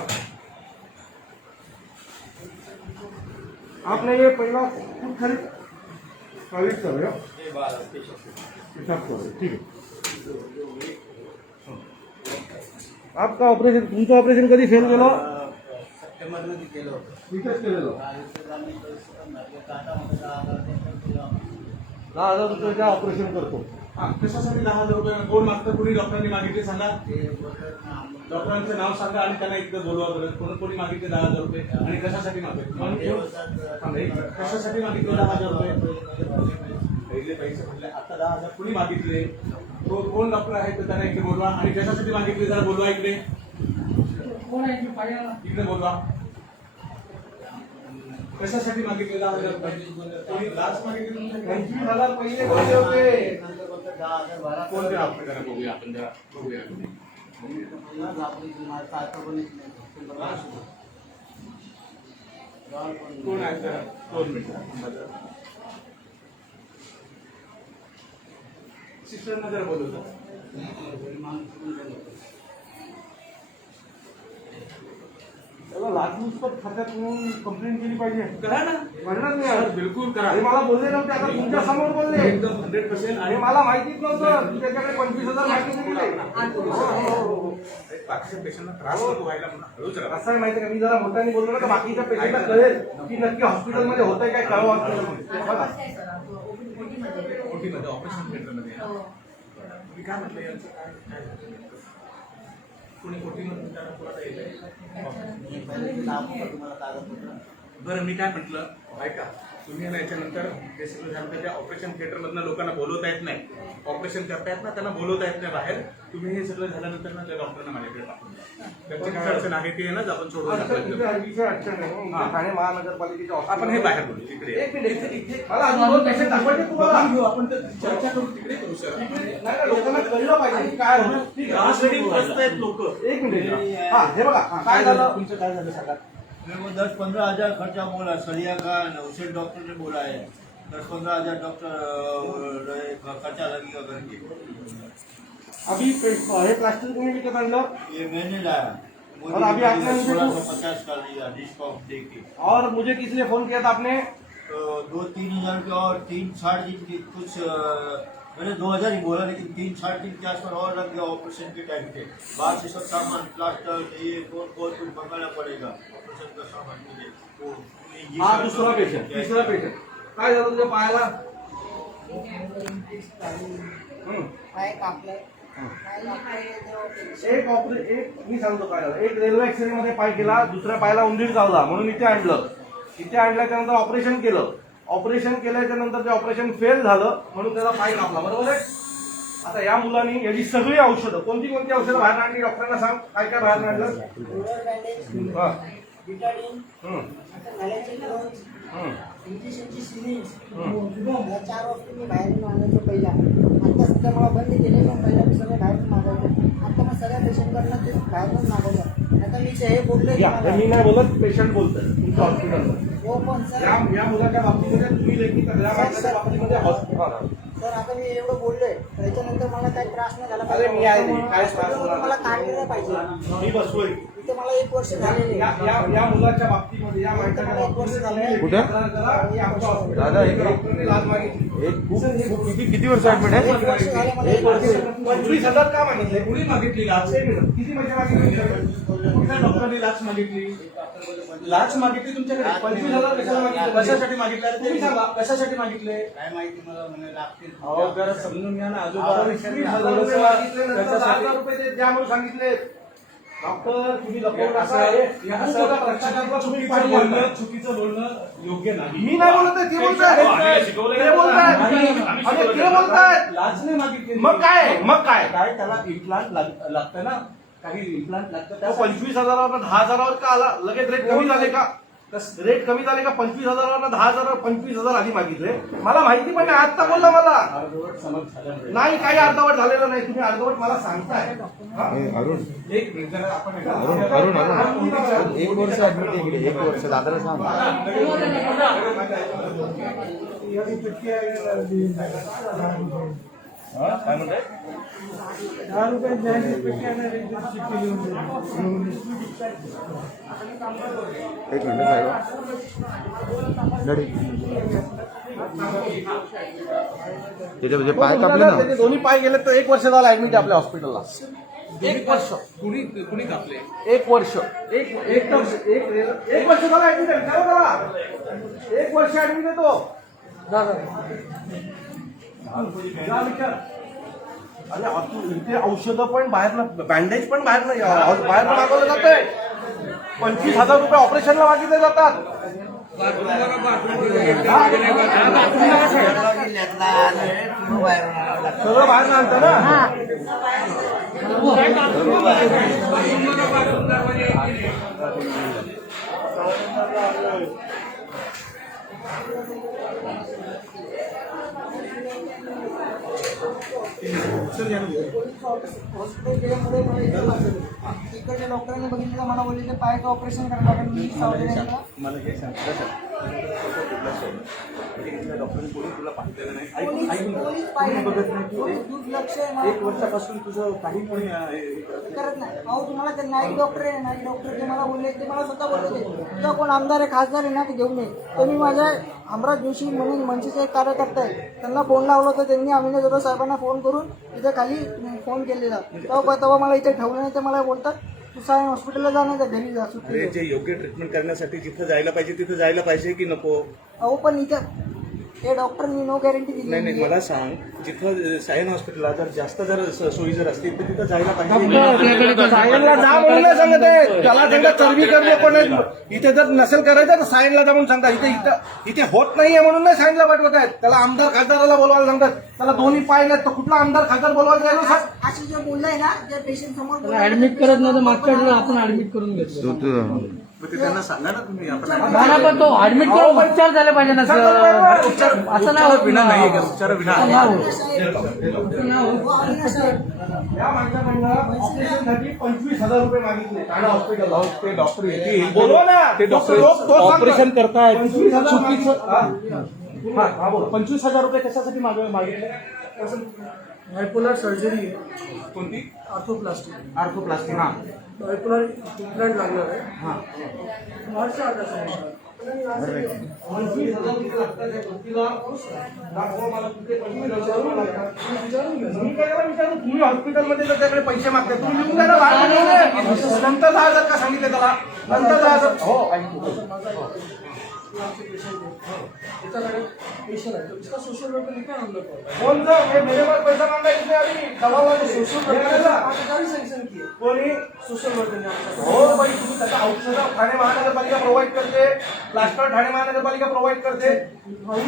आपने ये पहला खुद खरीद कलेक्ट कर रहे हो, हिसाब कर रहे, ठीक है. आपका ऑपरेशन, तुमचं ऑपरेशन कधी फेल गेलं? सप्टेंबरमध्ये केलं होतं. इथेच केलेलं. 10,000 रुपयाचं ऑपरेशन करतो. कशासाठी 10,000 रुपये कोण मागतं? कुणी डॉक्टरांनी मागितले सांगा. डॉक्टरांचं नाव सांगा आणि त्यांना इकडे बोलवा बरं. कोणी मागितले 10,000 रुपये आणि कशासाठी मागितले? कशासाठी मागितले 10,000 रुपये? पहिले पैसे म्हटले आता 10,000 कुणी मागितले? तो कोण डॉक्टर आहे तर त्यांना इकडे बोलवा आणि कशासाठी मागितले जरा बोलवा इकडे. कोण आहे की पाहिजे इकडे बोलवा. कशासाठी मागितले 10,000 रुपये? कोणी लाच मागितली तुमच्या? 25,000 पहिले भरले होते. नंतर बोलतात 10,000 भरा. कोणते डॉक्टर जरा बघूया आपण जरा बघूया. कोण आहे जरा 2 मिनिटं. सिस्टरना जरा बोलवतो. त्याला लाचलुचपत खात्यात म्हणून कंप्लेंट केली पाहिजे. करा ना. म्हणणार नाही सर, यार. बिलकुल करा. हे मला बोलले नव्हते, आता तुमच्या समोर बोलले. एकदम 100% आणि मला माहितीच नव्हतं की त्याच्याकडे 25,000 मागितले दिले. बाकीच्या पेशंटला त्रास नको व्हायला म्हणून हळूच राहा. असं आहे माहिती का, मी जरा मोठ्याने बोललो ना तर बाकीच्या पेशंटला कळेल की नक्की हॉस्पिटलमध्ये होतंय काय, कळवा हॉस्पिटलमध्ये. बघा. ओटीमध्ये ऑपरेशन थिएटरमध्ये ना. तुम्ही काय म्हटलं यांचं काय कोणी ओटीमध्ये त्याला पुरवता येते. बरं मी काय म्हटलं ऐका, तुम्ही ना याच्यानंतर हे सगळं झालं त्या ऑपरेशन थिएटरमधनं लोकांना बोलवता येत नाही, ऑपरेशन करतायत ना त्यांना बोलवता येत नाही बाहेर. तुम्ही हे सगळं झाल्यानंतर ना त्या डॉक्टरना माझ्याकडे पाठवून द्या. त्यांची काय अडचण आहे ती आहे ना आपण सोडवून अच्छा, तिथे टाकलं. विषय अडचण नाही. इथे ठाणे महानगरपालिकेच्या आपण हे बाहेर बोलू तिकडे. एक मिनिट, इथे मला अजून 2 पेशंट दाखवायचे तुम्हाला. घेऊ आपण तर चर्चा करू तिकडे करू सर. नाही, लोकांना कळलं पाहिजे की काय होतं. ठीक आहे. त्रस्त आहेत लोक. एक मिनिट. हा, हे बघा काय झालं. तुमचं काय झालं सांगा. मेरे को 10-15 हजार खर्चा बोला, सरिया का नौशेद डॉक्टर ने बोला है 10-15 हजार डॉक्टर खर्चा लगेगा करके। अभी हे प्लास्टिक तुम्ही विकत आणलं ये मैंने लाया, और अभी आपने मुझे 1650 कर दिया डिस्काउंट दे के। और मुझे किस लिए फोन किया था आपने? 2-3 हजार रुपया और 3-60 दिन की कुछ मैंने 2000 ही बोला, लेकिन 3-60 दिन के आसपास और लग गया ऑपरेशन के टाइम पे। बाहर से सब सामान प्लास्टर ये कौन कुछ मंगाना पड़ेगा ऑपरेशन का सामान मुझे। वो हा दुसरा पेशंट, तिसरा पेशंट. काय झालं तुझ्या पायाला? काय कापलंय काय कापलंय एक मी सांगतो काय झालं. एक रेल्वे ऍक्सिडेंट मध्ये पाय गेला, दुसऱ्या पायाला उंदीर चावला म्हणून इथे आणलं. इथे आणल्याच्यानंतर ऑपरेशन केलं. ऑपरेशन केल्याच्या नंतर ते ऑपरेशन फेल झालं म्हणून त्याचा पाय कापला. बरोबर आहे. आता या मुलांनी याची सगळी औषधं, कोणती औषधं बाहेर आणली डॉक्टरांना सांग. काय काय बाहेर आणलं? रोलर बँडेज हा. बिटाडीन हम्म. आता घालायचे ग्लोव्ज हम्म. इंजेक्शनची सिरीज या 4 वस्तू मी बाहेरून आणायचो पहिला. आता सध्या मला बंद केले, पण पहिला मी सगळं बाहेरून मागवतो. आता मग सगळ्या पेशंटकडनं ते बाहेरून मागवलं. आता मी हे बोलले मी नाही बोलत, पेशंट बोलतोय तुमच्या हॉस्पिटलमध्ये. हो पण सर या मुलाच्या बाबतीमध्ये तुम्ही लेखी तक्रार मांडण्याच्या बाबतीमध्ये हॉस्पिटल. सर आता मी एवढं बोललोय त्याच्यानंतर मला काही त्रास नाही झाला अरे मी आहे, काय त्रास म्हणून मला काढलेलं पाहिजे. मी बसलोय इथे मला 1 वर्ष झालेले या मुलाच्या बाबतीमध्ये, या माणसाच्या बाबतीमध्ये कुठे? दादा डॉक्टरने लाच मागितली. किती वर्ष ऍडमिट आहे? 1 वर्ष झाले मला 1 वर्ष. 25,000 का मागितले? कुणी मागितली लाच? किती पैसे मागितले? कुठल्या डॉक्टरने लाच मागितली? लाच मागितली तुमच्याकडे? 25,000 कशाला मागितले? कशासाठी मागितले? तुम्ही सांगा. कशासाठी मागितले? काय माहिती मला म्हणे लागतील. अहो जरा समजून घ्या ना आजोबा. 25,000 रुपये मागितले, नंतर 10,000 रुपये ते द्या म्हणून सांगितले. डॉक्टर तुम्ही लपवून टाका. खूप मोठा भ्रष्टाचार तुम्ही पाहिला. चुकीचं बोलणं योग्य नाही. मी नाही बोलत आहे, ते बोलतायत. ते बोलतायत. अरे ते बोलतायत. लाच नाही मागितली. मग काय? मग काय? काय त्याला इम्प्लांट लागतं ना, काही इम्प्लांट लागतं तो त्यासाठी. 25,000 10,000 का आला? लगेच रेट कमी झाले का? रेट कमी झाले का? 25,000 10,000 25,000 आधी मागितले. मला माहिती पण नाही, आता बोलला मला. अर्धवट समज झाल्यामुळे. नाही, काही अर्धवट झालेलं नाही. तुम्ही अर्धवट मला सांगताय. हा? एक मिनिट जरा आपण 1 वर्ष ऍडमिट आहे इकडे. 1 वर्ष दादाला सांग. काय म्हणताय? 10 रुपये जायची पेटी आणणार एक दिवशी केली होती. एक मिनिट साहेब. त्याचे म्हणजे पाय कापले ना. त्याचे दोन्ही पाय गेले तर 1 वर्ष झालं ऍडमिट आपल्या हॉस्पिटलला. 1 वर्ष. कुणी कापले? 1 वर्ष. एक वर्ष झालं ऍडमिट आहे. विचारा त्याला. 1 वर्ष ऍडमिट आहे तो. जा विचार. अरे इथे औषधं पण बाहेर, बँडेज पण बाहेर मागवलं जातंय. 25,000 रुपये ऑपरेशनला मागितले जातात. सगळं बाहेर आणतं ना. हॉस्पिटल केल्यामुळे मला इथे लागलं. तिकडच्या डॉक्टरांनी बघितलं, मला बोलले ते पायाचं ऑपरेशन करायला लागेल. मी सावधानी मला हे सांगता डॉक्टरांनी कोणी तुला पाहिलेलं नाही. कोणीच पाहिलं नाही. दुर्लक्ष आहे ना. 1 वर्षापासून तुझं काही कोणी करत नाही. अहो तुम्हाला ते नाईक डॉक्टर आहे, नाईक डॉक्टर जे मला बोलले ते मला स्वतः बोलले होते तुझा कोण आमदार आहे, खासदार आहे ना, ते घेऊन ये. तर मी माझ्या हमराज जोशी म्हणून मनसेचे एक कार्यकर्ता आहे, त्यांना फोन लावला होता. त्यांनी अभिनय जोशी साहेबांना फोन करून इथे खाली फोन केलेला. तेव्हा मला इथे ठेवलं नाही. ते मला बोलतात तू सायन हॉस्पिटलला जा, नाही तर घरी जा. सुट्टी जे योग्य ट्रीटमेंट करण्यासाठी जिथं जायला पाहिजे तिथं जायला पाहिजे की नको? अहो पण इथं हे डॉक्टरनी नो गॅरंटी दिली. नाही मला सांग, जिथं सायन हॉस्पिटलला जर जास्त सोयी जर असतील तर तिथं जायला पाहिजे. सायनला जा म्हणून नाही सांगत आहे. त्याला त्यांना चरबी करणे पण इथे जर नसेल करायचं तर सायनला जा म्हणून सांगतात. इथे होत नाहीये म्हणून नाही सायनला पाठवत आहेत. त्याला आमदार खासदाराला बोलवायला सांगतात. त्याला दोन्ही पाय नाहीत तर कुठला आमदार खासदार बोलवायला जायला सांग. अशी जे बोललंय ना, जे पेशंट समोर ऍडमिट करत नव्हतं, मागच्या वेळेला आपण ऍडमिट करून घेतलं. मग ते त्यांना सांगा ना तुम्ही. आपण मला पण तो ऍडमिट करून उपचार झाले पाहिजे ना सर. उपचार असं नाही होत विना नाही का? उपचार विना असं नाही होत. या माणसाकडनं ऑपरेशनसाठी 25,000 रुपये मागितले ठाणे हॉस्पिटलला. ते डॉक्टर येतील, बोलवा ना. ते डॉक्टर तो सांगतो. ऑपरेशन करतायत. 25,000 चुकीचं. हा बोला. 25,000 रुपये कशासाठी मागितले? बायपोलर सर्जरी आहे, कोणती? आर्थोप्लास्टिक. आर्थोप्लास्टी. हा बायपोलर इम्प्लांट लागणार आहे. हा 25,000 रुपये लागतात या गोष्टीला. दाखवा मला कुठे 25,000 लागतात. तुम्ही काय त्याला विचारू? तुम्ही हॉस्पिटलमध्ये जर त्याकडे पैसे मागताय, तुम्ही लिहून द्या ना बाहेर लिहून द्या. नंतर 10,000 का सांगितले त्याला? नंतर 10,000. हो त्याच्याकडे पेशंट आहे, तो इसका सोशल वर्कर लिखा है हम लोग को. कोणतं हे मेरे पास पैसा मांगा इसने अभी दवावाले सोशल वर्कर 5,000 सँक्शन किए. कोणी सोशल वर्कर ने हो बाई, तुम्ही त्याचा औषधं ठाणे महानगरपालिका प्रोव्हाइड करते, प्लास्टर ठाणे महानगरपालिका प्रोव्हाइड करते.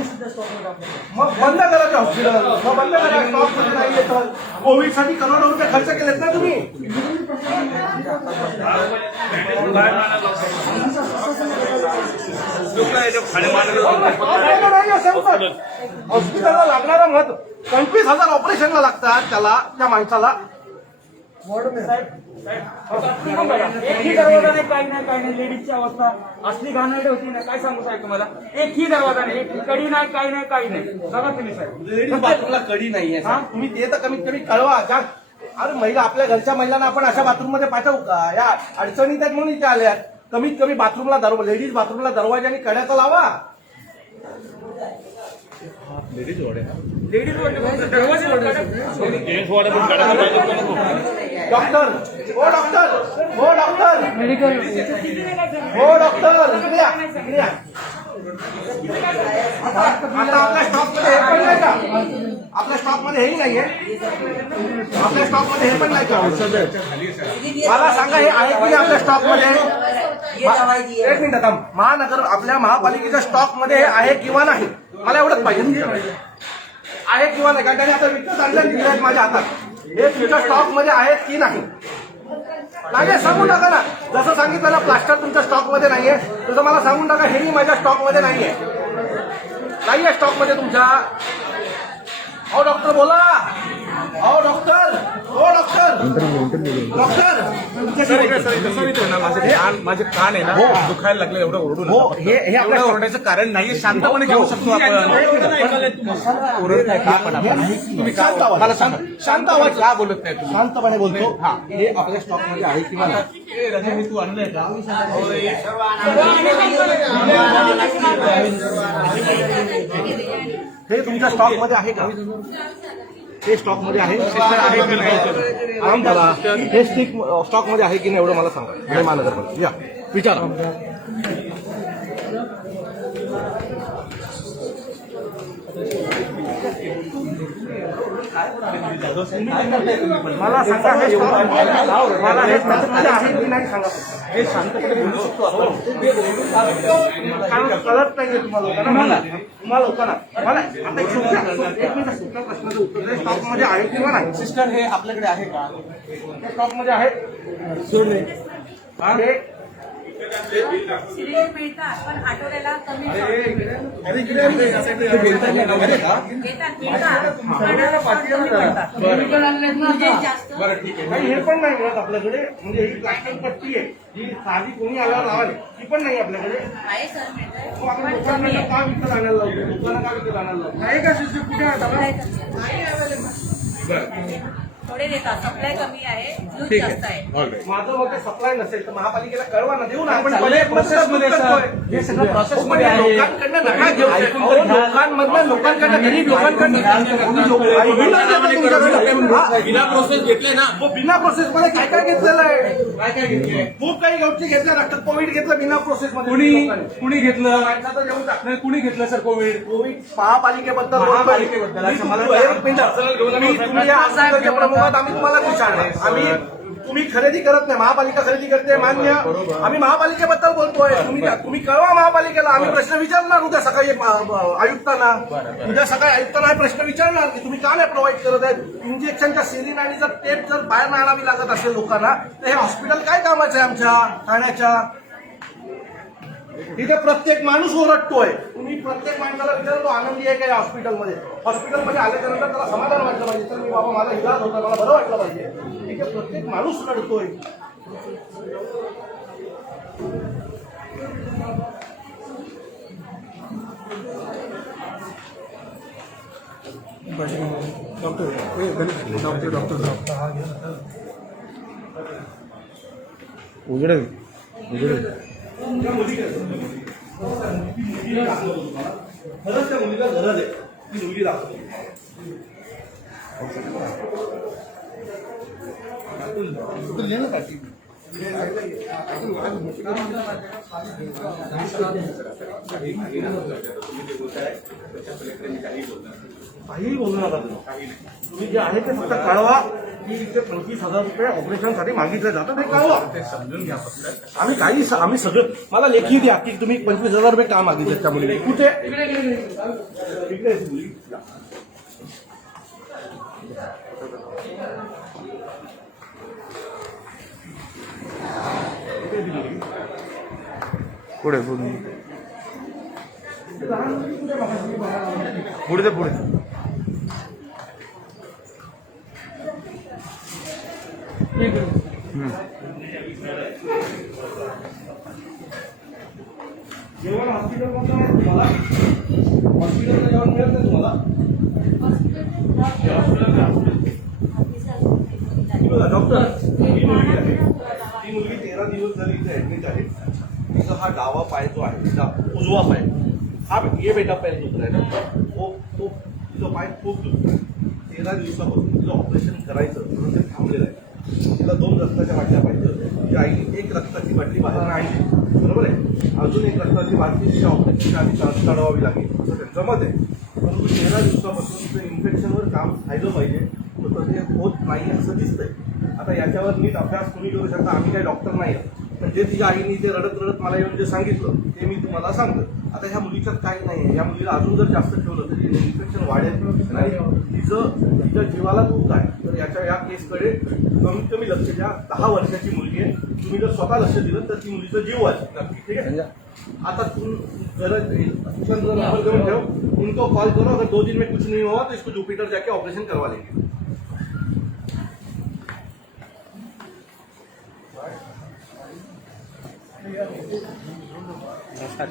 सध्या स्टॉकमध्ये आपल्याकडे. मग बंद करा ते हॉस्पिटल. मग बंद करा. स्टॉक मध्ये नाही येतं. कोविडसाठी करोडो रुपये खर्च केलेत ना तुम्ही. हॉस्पिटलला लागणारा मत 25,000 ऑपरेशनला लागतात त्याला, त्या माणसाला. एकही दरवाजा नाही, काही नाही. लेडीजची अवस्था असली घाणेरडी होती ना, काय सांगू साहेब तुम्हाला. एकही दरवाजा नाही, एक कडी नाही, काही नाही. बघा तुम्ही साहेब. लेडीज बाथरूमला कडी नाहीये. तुम्ही ते तर कमीत कमी कळवा. अरे महिला, आपल्या घरच्या महिलांना आपण अशा बाथरूम मध्ये पाठवू का? या अडचणीत आहेत म्हणून इथे आल्यात. कमीत कमी बाथरूमला लेडीज बाथरूमला दरवाजाने कड्याचा लावा. लेडीज वॉर्ड आहे ना? लेडीज दरवाजे डॉक्टर हो डॉक्टर हो डॉक्टर मेडिकल हो डॉक्टर इकडे या, इकडे या. आता आपल्या स्टॉक मध्ये हे पण नाही का? आपल्या स्टॉक मध्ये हेही नाहीये. आपल्या स्टॉक मध्ये हे पण नाही का? मला सांगा, हे आहे की नाही आपल्या स्टॉक मध्ये? एक मिनिट थांब. महानगर आपल्या महापालिकेच्या स्टॉक मध्ये हे आहे किंवा नाही, मला एवढंच पाहिजे. आहे किंवा नाही, कारण त्याने आता विकत आणलं दिले आहेत माझ्या हातात. हे तुमच्या स्टॉक मध्ये आहेत की नाही? नाही सांगून टाका ना. जसं सांगितलं ना, प्लास्टर तुमच्या स्टॉक मध्ये नाहीये, तसं मला सांगून टाका हेही माझ्या स्टॉक मध्ये नाहीये. नाहीये स्टॉक मध्ये तुमच्या. अहो डॉक्टर बोला. अहो डॉक्टर हो डॉक्टर डॉक्टर माझे कान आहे ना दुखायला लागले. एवढं ओरडून हो हे एवढं ओरडायचं कारण नाहीये. शांतपणे घेऊ शकतो आपण. ओरडत नाही का पण आपण? तुम्ही शांत आवाज. मला सांगा, शांत आवाज. का बोलत नाही तुम्ही? शांतपणे बोलतो. हे आपल्या स्टॉक मध्ये आहे किंवा नाही? ए, राजा, हे तू आणलंय का? हे तुमच्या स्टॉक मध्ये आहे का? हे स्टॉक मध्ये आहे की नाही? आराम करा. हे स्टॉक मध्ये आहे की नाही एवढं मला सांगा. ठाणे महानगरपालिका या विचारा. मला सांगा हे stop- मला हे stopमध्ये आहे की नाही सांगा. हे शांतपणे बोलू शकतो आपण. कारण कळत नाहीये तुम्हाला लोकांना मला आता एक सोप्या प्रश्नाचं उत्तर द्या. स्टॉकमध्ये आहे किंवा नाही? सिस्टर हे आपल्याकडे आहे का? स्टॉकमध्ये आहे हे सिलेंडर मिळतात पण आठवड्याला कमी जास्त बरं ठीक आहे. नाही, हे पण नाही मिळत आपल्याकडे. म्हणजे ही प्लास्टिक पट्टी आहे जी साधी कोणी आल्यावर लावाली ती पण नाही आपल्याकडे. आहे सर मिळतंय मग आपण पण लोकांना कमी आहे. का विकत आणायला लावतो? लोकांना का विकत आणायला लावतो? आहे का शिष्य कुठे आहे आता? थोडे देतात सप्लाय कमी आहे लूज ठीक जास्त आहे आहे. माझं मत सप्लाय नसेल तर महापालिकेला कळवा ना, देऊ ना आपण. चाललंय प्रोसेसमध्ये सर. हे सगळं प्रोसेसमध्ये आहे. लोकांकडनं नका घेऊ. ऐकून अहो, तर घ्या. लोकांमधनं लोकांकडनं गरीब लोकांकडनं बिना प्रोसेस घेतले ना. बिना प्रोसेस मध्ये काय काय घेतलेलं आहे? काय काय घेतले? खूप काही गोष्टी घेतल्या. रक्त कोविड घेतलं बिना प्रोसेस मध्ये. कुणी घेतलं? माणसाचं जेवण टाक. नाही, कुणी घेतलं सर कोविड? कोविड महापालिकेबद्दल बोलतोय. महापालिकेबद्दल. अच्छा, मला एक मिनिट. तुम्ही या हॉस्पिटलचे प्रमुख आहात, आम्ही तुम्हाला विचारणार. आम्ही तुम्ही खरेदी करत नाही, महापालिका खरेदी करते मान्य. आम्ही महापालिकेबद्दल बोलतोय. तुम्ही कळवा महापालिकेला. आम्ही प्रश्न विचारणार उद्या सकाळी आयुक्तांना. उद्या सकाळी आयुक्तांना हा प्रश्न विचारणार की तुम्ही का नाही प्रोव्हाइड करत आहेत. इंजेक्शनच्या सिरिंज आणि जर टेप जर बाहेर आणावी लागत असेल लोकांना तर हे हॉस्पिटल काय कामाचं आहे आमच्या ठाण्याच्या? तिथे प्रत्येक माणूस ओरडतोय. तुम्ही प्रत्येक माणसाला विचारतो आनंदी आहे का या हॉस्पिटलमध्ये? हॉस्पिटलमध्ये आल्याच्यानंतर त्याला समाधान वाटलं पाहिजे. तर मी बाबा माझा इलाज होता, मला बरं वाटलं पाहिजे. ठीक आहे, प्रत्येक माणूस रडतोय. खरंच त्या मुलीला गरज आहे. ती मुलगी दाखवते. काहीही बोलू नका तुम्ही जे आहे ते फक्त कळवा की इथे 25,000 रुपये ऑपरेशनसाठी मागितले जातात. हे कळवा. समजून घ्या फक्त. आम्ही सगळं मला लेखी द्या की तुम्ही 25,000 रुपये का मागितले त्या मुलीने. कुठे इकडे आहे ती मुलगी. पुढे पुढे जेवण हॉस्पिटलमधलं नाही तुम्हाला? हॉस्पिटलचं जेवण मिळत नाही तुम्हाला? बघा डॉक्टर, ही मुलगी आहे. ती मुलगी 13 दिवस झाली इथे ऍडमिट आहे. तिचा हा डावा पाय जो आहे, तिचा उजवा पाय, हा ये बेटा पैर दुख रहा है ना, तो तिचा पाय खूप दुखतो. 13 दिवसापासून तिचं ऑपरेशन करायचं म्हणून ते थांबलेलं आहे. तिला 2 रक्ताच्या बाटल्या पाहिजे होत्या. तिच्या आईने 1 रक्ताची बाटली बाहेर आणली, बरोबर आहे. अजून 1 रक्ताची बाटली तिच्या ऑपरेशनच्या आधी काढवावी लागेल असं त्यांचं मत आहे. परंतु 13 दिवसापासून ते इन्फेक्शनवर काम व्हायला पाहिजे तर ते होत नाही असं दिसतंय. आता याच्यावर नीट अभ्यास तुम्ही करू शकता. आम्ही काही डॉक्टर नाही आहे. पण जे तिच्या आईने ते रडत रडत मला येऊन जे सांगितलं ते मी तुम्हाला सांगतो. आता ह्या मुलीच्यात काही नाही आहे. या मुलीला अजून जर जास्त ठेवलं तर इन्फेक्शन वाढेल आणि तिच्या जीवाला धोक आहे. तर या केसकडे कमीत कमी लक्ष द्या. 10 वर्षाची मुलगी आहे. तुम्ही जर स्वतः लक्ष दिलं तर ती मुलीचा जीव आहे. ठीक आहे. आता तुम गरज नंबर देऊन ठेव. उनको कॉल करो. अगर 2 दिन में कुछ नहीं हुआ तो इसको जुपिटर जाके ऑपरेशन करवा लेंगे. नमस्कार.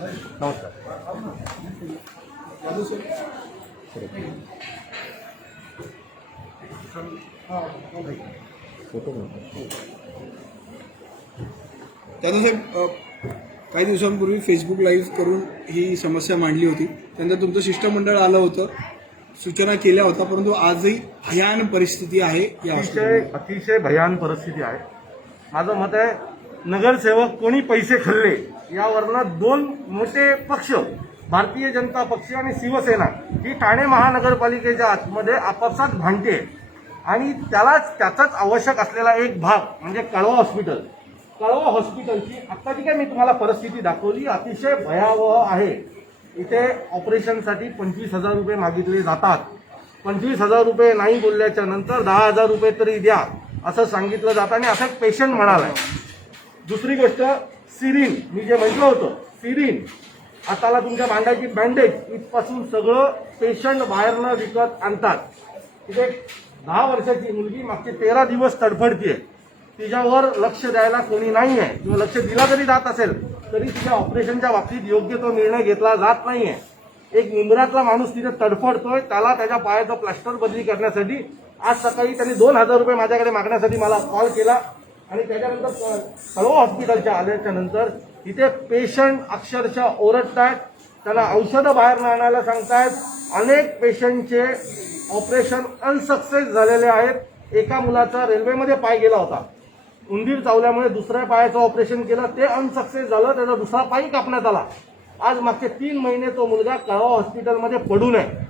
दादासाहेब, काही दिवसांपूर्वी फेसबुक लाईव्ह करून ही समस्या मांडली होती. त्यानंतर तुमचं शिष्टमंडळ आलं होतं, सूचना केल्या होत्या, परंतु आजही भयान परिस्थिती आहे या अतिशय भयान परिस्थिती आहे. माझं मत आहे नगरसेवक कोणी पैसे खाल्ले यावरनं 2 मोठे पक्ष, भारतीय जनता पक्ष आणि शिवसेना, ही ठाणे महानगरपालिकेच्या आतमध्ये आपापसात भांडते. आणि त्याचाच आवश्यक असलेला एक भाग म्हणजे कळवा हॉस्पिटल. कळवा हॉस्पिटलची आत्ताची काय मी तुम्हाला परिस्थिती दाखवली अतिशय भयावह आहे. इथे ऑपरेशनसाठी 25,000 रुपये मागितले जातात. 25,000 रुपये नाही बोलल्याच्या नंतर 10,000 रुपये तरी द्या असं सांगितलं जातं आणि असं एक पेशंट म्हणालाय. दुसरी गोष्ट सिरिन, मी जे म्हटलं होतं सिरिन, हाताला तुमच्या बांधायची बँडेज इथपासून सगळं पेशंट बाहेरनं विकत आणतात. तिथे 10 वर्षाची मुलगी मागचे 13 दिवस तडफडतीये. तिच्यावर लक्ष द्यायला कोणी नाही आहे किंवा लक्ष दिला जरी जात असेल तरी तिच्या ऑपरेशनच्या बाबतीत योग्य तो निर्णय घेतला जात नाहीये. एक मुंबरातला माणूस तिथे तडफडतोय, त्याला त्याच्या पायाचं प्लास्टर बदली करण्यासाठी आज सकाळी त्यांनी 2,000 रुपये माझ्याकडे मागण्यासाठी मला कॉल केला आणि त्याच्यानंतर कळवा हॉस्पिटलच्या आल्याच्या नंतर इथे पेशंट अक्षरशः ओरडतायत, त्यांना औषधं बाहेर आणायला सांगतायत. अनेक पेशंटचे ऑपरेशन अनसक्सेस झालेले आहेत. एका मुलाचा रेल्वेमध्ये पाय गेला होता, उंदीर चावल्यामुळे दुसऱ्या पायाचं ऑपरेशन केलं, ते अनसक्सेस झालं, त्याचा दुसरा पाय कापण्यात आला. आज मागचे 3 महिने तो मुलगा कळवा हॉस्पिटलमध्ये पडून आहे.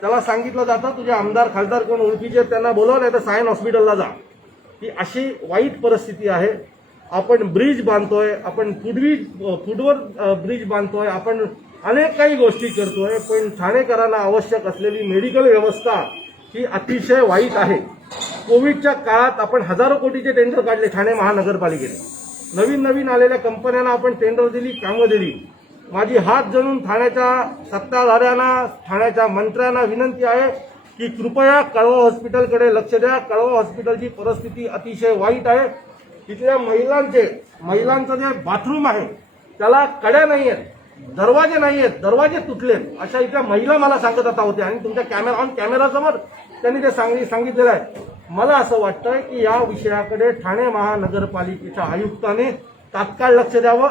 त्याला सांगितलं जातं तुझे आमदार खासदार कोण ओळखीचे त्यांना बोलव, नाही तर सायन हॉस्पिटलला जा. ही अशी वाईट परिस्थिती आहे. आपण ब्रिज बांधतोय, आपण फुटवर ब्रिज बांधतोय, आपण अनेक काही गोष्टी करतोय, पण ठाणेकरांना आवश्यक असलेली मेडिकल व्यवस्था ही अतिशय वाईट आहे. कोविडच्या काळात आपण हजारो कोटीचे टेंडर काढले ठाणे महानगरपालिकेने. नवीन आलेल्या कंपन्यांना आपण टेंडर दिली, कामं दिली. माझी हात जोडून ठाण्याच्या सत्ताधाऱ्यांना, ठाण्याच्या मंत्र्यांना विनंती आहे की कृपया कळवा हॉस्पिटलकडे लक्ष द्या. कळवा हॉस्पिटलची परिस्थिती अतिशय वाईट आहे. तिथल्या महिलांचं जे बाथरूम आहे त्याला कड्या नाही आहेत, दरवाजे नाही आहेत, दरवाजे तुटलेत. अशा इथल्या महिला मला सांगत आता होत्या आणि तुमच्या कॅमेरासमोर त्यांनी ते सांगितलेलं आहे. मला असं वाटतंय की या विषयाकडे ठाणे महानगरपालिकेच्या आयुक्तांनी तात्काळ लक्ष द्यावं.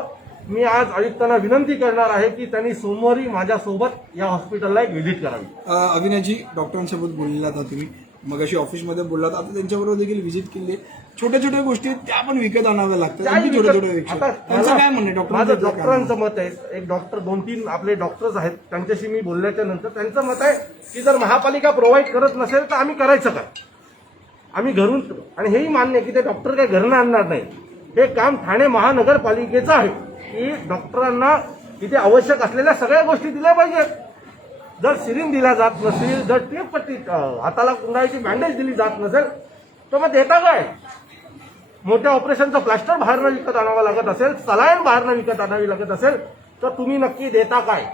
मी आज आयुक्तांना विनंती करणार आहे की त्यांनी सोमवारी माझ्यासोबत या हॉस्पिटलला एक व्हिजिट करावी. अविनाशजी, डॉक्टरांसोबत बोललेला होता तुम्ही, मग अशी ऑफिसमध्ये बोललात, आता त्यांच्याबरोबर देखील व्हिजिट केली. छोट्या छोट्या गोष्टी त्या पण विकत आणाव्या लागतात. आता त्यांचं काय म्हणणं आहे माझं डॉक्टरांचं मत आहे, एक डॉक्टर 2-3 आपले डॉक्टर्स आहेत त्यांच्याशी मी बोलल्याच्या नंतर त्यांचं मत आहे की जर महापालिका प्रोव्हाइड करत नसेल तर आम्ही करायचं काय, आम्ही घरून. आणि हेही मान्य आहे की ते डॉक्टर काही घरनं आणणार नाही. हे काम ठाणे महानगरपालिकेचं आहे की डॉक्टरांना तिथे आवश्यक असलेल्या सगळ्या गोष्टी दिल्या पाहिजेत. जर सिरिन दिल्या जात नसेल, जर टेप पट्टी हाताला गुंडाळीची बँडेज दिली जात नसेल तर मग देता काय? मोठ्या ऑपरेशनचं प्लास्टर बाहेरनं विकत आणावं लागत असेल, सलाईन बाहेरनं विकत आणावी लागत असेल तर तुम्ही नक्की देता काय?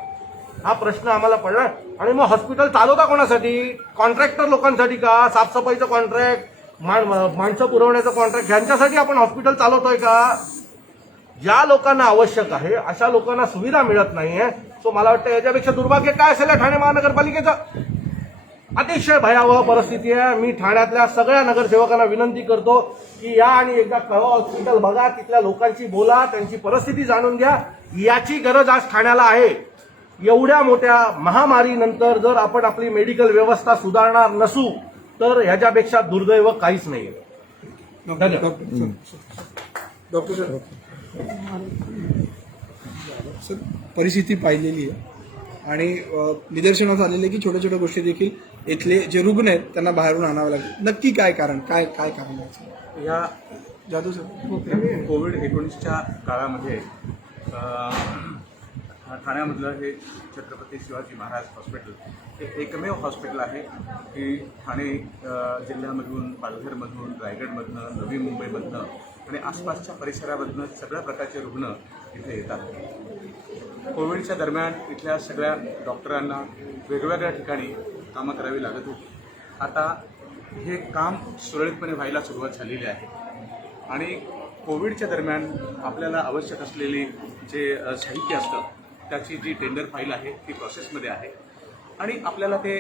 हा प्रश्न आम्हाला पडला. आणि मग हॉस्पिटल चालवता कोणासाठी? कॉन्ट्रॅक्टर लोकांसाठी का? साफसफाईचं कॉन्ट्रॅक्ट, माणसं पुरवण्याचं कॉन्ट्रॅक्ट, ह्यांच्यासाठी आपण हॉस्पिटल चालवतोय का? ज्या लोकांना आवश्यक आहे अशा लोकांना सुविधा मिळत नाहीये. सो मला वाटतं याच्यापेक्षा दुर्भाग्य काय असेल ठाणे महानगरपालिकेचं? अतिशय भयावह परिस्थिती आहे. मी ठाण्यातल्या सगळ्या नगरसेवकांना विनंती करतो की या आणि एकदा कळवा हॉस्पिटल बघा, तिथल्या लोकांशी बोला, त्यांची परिस्थिती जाणून घ्या. याची गरज आज ठाण्याला आहे. एवढ्या मोठ्या महामारीनंतर जर आपण आपली मेडिकल व्यवस्था सुधारणार नसू तर ह्याच्यापेक्षा दुर्दैव काहीच नाही. डॉक्टर सर, परिस्थिती पाहिलेली आहे आणि निदर्शनास आलेले आहे की छोट्या छोट्या गोष्टी देखील इथले जे रुग्ण आहेत त्यांना बाहेरून आणावं लागेल. नक्की काय कारण, काय कारण आहे? या जादू सर, कोविड-19च्या काळामध्ये ठाण्यामधलं हे छत्रपती शिवाजी महाराज हॉस्पिटल हे एकमेव हॉस्पिटल आहे की ठाणे जिल्ह्यामधून, पालघरमधून, रायगडमधनं, नवी मुंबईमधनं आणि आसपासच्या परिसरामधनं सगळ्या प्रकारचे रुग्ण इथे येतात. कोविडच्या दरम्यान इथल्या सगळ्या डॉक्टरांना वेगवेगळ्या ठिकाणी कामं करावी लागत होती. आता हे काम सुरळीतपणे व्हायला सुरुवात झालेली आहे आणि कोविडच्या दरम्यान आपल्याला आवश्यक असलेली जे साहित्य असतं त्याची जी टेंडर फाईल आहे ती प्रोसेसमध्ये आहे आणि आपल्याला ते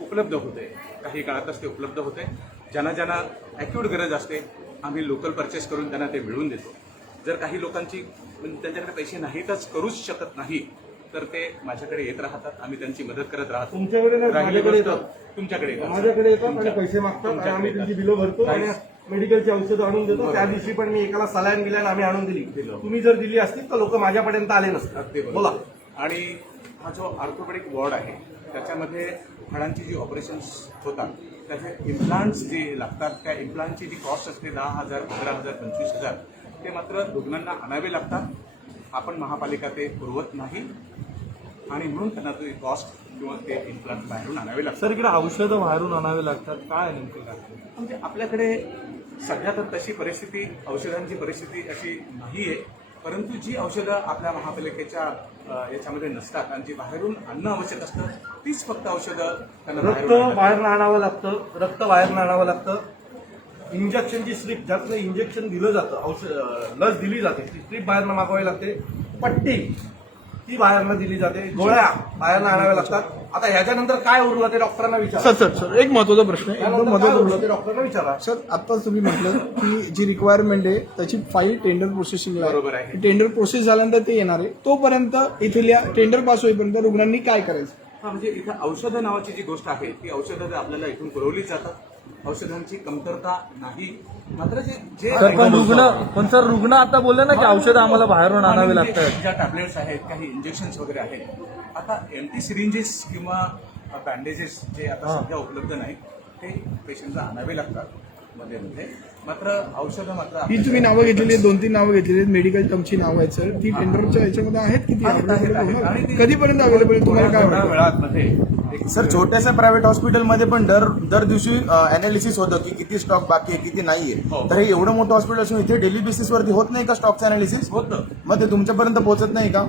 उपलब्ध होते. काही काळातच ते उपलब्ध होते. ज्यांना ॲक्यूट गरज असते आम्ही लोकल परचेस करून त्यांना ते मिळवून देतो. जर काही लोकांची त्यांच्याकडे पैसे नाहीतच, करूच शकत नाही, तर ते माझ्याकडे येत राहतात. आम्ही त्यांची मदत करत राहतो. तुमच्याकडे नाही, माझ्याकडे येतात. तुमच्याकडे येतात. माझ्याकडे येतात आणि पैसे मागतात आणि आम्ही त्यांची बिलं भरतो आणि मेडिकलची औषधं आणून देतो. त्या दिवशी पण मी एकाला सलाईन बिलाईन आम्ही आणून दिली. तुम्ही जर दिली असतील तर लोक माझ्यापर्यंत आले नसतात. बोला. आणि हा जो ऑर्थोपेडिक वॉर्ड आहे त्याच्यामध्ये हाडांची जी ऑपरेशन्स होतात त्याचे इम्प्लांट्स जे लागतात त्या इम्प्लांटची जी कॉस्ट असते 10,000, 15,000, 25,000 ते मात्र रुग्णांना आणावे लागतात. आपण महापालिका ते पुरवत नाही आणि म्हणून त्यांना ती कॉस्ट किंवा ते इम्प्लांट बाहेरून आणावे लागतात. सर इकडे औषधं बाहेरून आणावे लागतात, काय नेमकं लागतं? म्हणजे आपल्याकडे सध्या तर तशी परिस्थिती, औषधांची परिस्थिती अशी नाही आहे, परंतु जी औषधं आपल्या महापालिकेच्या याच्यामध्ये नसतात आणि जी बाहेरून आणणं आवश्यक असतं तीच फक्त औषधं त्यांना रक्त बाहेर आणावं लागतं, रक्त बाहेर आणावं लागतं. इंजेक्शनची स्ट्रीप, ज्यातलं इंजेक्शन दिलं जातं, औषध लस दिली जाते ती स्ट्रीप बाहेरनं मागवावी लागते. पट्टी ती बाहेरनं दिली जाते. गोळ्या बाहेरनं आणाव्या लागतात. आता ह्याच्यानंतर काय उरलं ते डॉक्टरांना विचारा. सर एक महत्वाचा प्रश्न आहे, एकदम त्यानंतर काय महत्वाचा उरलं ते डॉक्टरांना विचारा. सर आत्ताच तुम्ही म्हटलं की जी रिक्वायरमेंट आहे त्याची फाईल टेंडर प्रोसेसिंगला बरोबर आहे. टेंडर प्रोसेस झाल्यानंतर ते येणार आहे. तोपर्यंत इथल्या टेंडर पास होईपर्यंत रुग्णांनी काय करायचं? हा, म्हणजे इथं औषधं नावाची जी गोष्ट आहे ती औषधं आपल्याला इथून पुरवली जातात. औषधांची कमतरता नाही. मात्र जे पण सर रुग्ण आता बोलले ना की औषधं आम्हाला बाहेरून आणावे लागतात. ज्या टॅबलेट्स आहेत, काही इंजेक्शन्स वगैरे आहेत, आता एम्प्टी सिरिंजेस किंवा बँडेजेस जे आता सध्या उपलब्ध नाहीत ते पेशंटला आणावे लागतात मध्ये. मात्र औषधं मात्र ही तुम्ही नावं घेतलेली आहेत, 2-3 नावं घेतलेली आहेत, मेडिकल टर्मची नावं आहेत सर, ती टेंडरच्या याच्यामध्ये आहेत किती? कधीपर्यंत अवेलेबल तुम्हाला काय थोड्या वाटतं? वेळामध्ये सर छोट्याशा प्रायव्हेट हॉस्पिटलमध्ये पण दर दिवशी अनालिसिस होतं की किती स्टॉक बाकी आहे, किती नाहीये. तर हे एवढं मोठं हॉस्पिटल असून इथे डेली बेसिसवरती होत नाही का स्टॉकचं अनालिसिस? होतं. मग ते तुमच्यापर्यंत पोहोचत नाही का?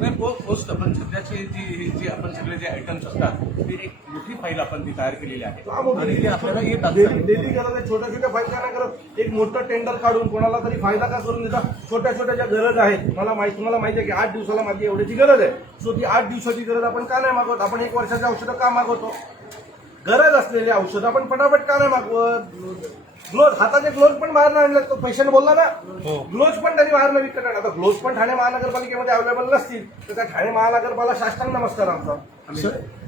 पोस्ट पण सध्याची जी आपण सगळे जे आयटम्स असतात ती एक मोठी फाईल आपण ती तयार केलेली आहे आणि ते आपल्याला येत असतात. डेली गरज आहे. छोट्या छोट्या फाईल काय नाही करत. एक मोठं टेंडर काढून कोणाला तरी फायदा का करून देतात. छोट्या छोट्या ज्या गरज आहेत, तुम्हाला माहिती आहे की 8 दिवसाला माझी एवढ्याची गरज आहे. सो ती 8 दिवसाची गरज आपण का नाही मागवत? आपण 1 वर्षाची औषधं का मागवतो? गरज असलेली औषधं आपण फटाफट का नाही मागवत? ग्लोव्ह, हाताचे ग्लोव्ह पण बाहेर आणले. तो पेशंट बोलला ना, ग्लोव्ह पण त्यांनी बाहेर विकत आणले. आता ग्लोव्ह पण ठाणे महानगरपालिकेमध्ये अवेलेबल नसतील तर त्या ठाणे महानगरपालिका साष्टांग नमस्कार आमचा.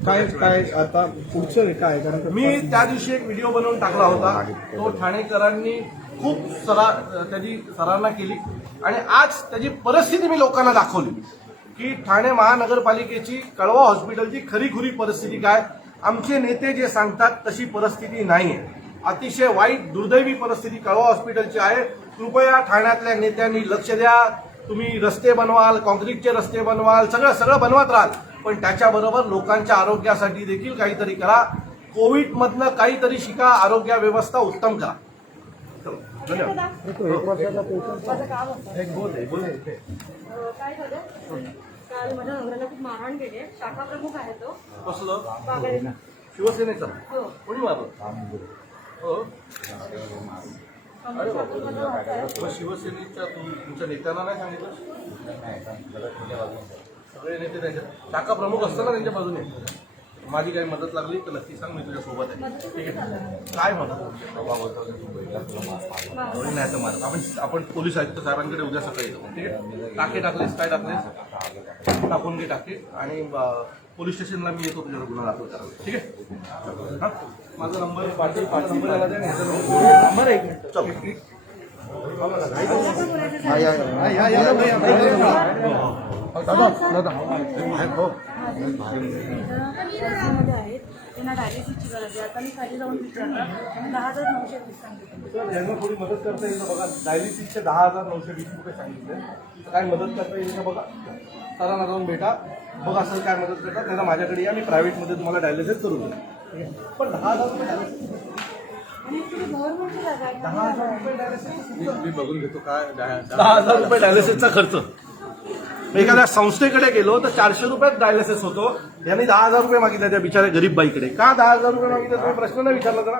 काय आता पुढचं काय? कारण मी त्या दिवशी एक व्हिडिओ बनवून टाकला होता. तो ठाणेकरांनी खूप त्याची सराहना केली आणि आज त्याची परिस्थिती मी लोकांना दाखवली की ठाणे महानगरपालिकेची कळवा हॉस्पिटलची खरीखुरी परिस्थिती काय. आमचे नेते जे सांगतात तशी परिस्थिती नाही आहे. अतिशय वाईट दुर्दैवी परिस्थिती कळवा हॉस्पिटलची आहे. कृपया ठाण्यातल्या नेत्यांनी लक्ष द्या. तुम्ही रस्ते बनवाल, कॉन्क्रीटचे रस्ते बनवाल, सगळं बनवत राहाल, पण त्याच्याबरोबर लोकांच्या आरोग्यासाठी देखील काहीतरी करा. कोविडमधनं काहीतरी शिका, आरोग्य व्यवस्था उत्तम करा. धन्यवाद. काय झालं काल माझ्या नवऱ्याला खूप मारहाण केली. शाखा प्रमुख आहे तो. कसलं? बागायत. शिवसेनेचा हो. कोणी मारलं? हो. अरे बापरे. मग शिवसेनेच्या तुमच्या नेत्यांना नाही सांगितलं? सगळे नेते त्यांच्या शाखा प्रमुख असताना त्यांच्या बाजूने. माझी काही मदत लागली तर नक्की सांग, मी तुझ्या सोबत आहे. ठीक आहे. काय मदत? नाही तर मदत आपण पोलीस आयुक्त साहेबांकडे उद्या सकाळी येतो. ठीक आहे. टाके टाकलेस, काय टाकलेस? टाकून घे टाके आणि पोलीस स्टेशनला मी येतो तुझ्या गुन्हा दाखल करायला. ठीक आहे. हां, माझा नंबर पाटील नंबर आला द्या. नंबर आहे. चल. त्यांना डायलिसिसची गरज आहे. आता मी खाली जाऊन विचारलं, 10,920 सांगितलं. ज्यांना थोडी मदत करता येईल बघा. डायलिसिसचे 10,920 रुपये सांगितले. काय मदत करता येईल का बघा. सरांना जाऊन भेटा, बघा सर काय मदत करतात. त्यांना माझ्याकडे या, मी प्रायव्हेटमध्ये तुम्हाला डायलिसिस करून देईल. पण 10,000 रुपये डायलिसिस, आणि ॲक्च्युली गव्हर्नमेंटची जागा आहे. 10,000 रुपये डायलिसिस, मी बघून घेतो काय 10,000 रुपये डायलिसिसचा खर्च. एखाद्या संस्थेकडे गेलो तर 400 रुपयात डायलिसिस होतो. यांनी 10,000 रुपये मागितले त्या बिचाऱ्या गरीब बाईकडे. का 10,000 रुपये मागितले तुम्ही प्रश्न नाही विचारला जरा?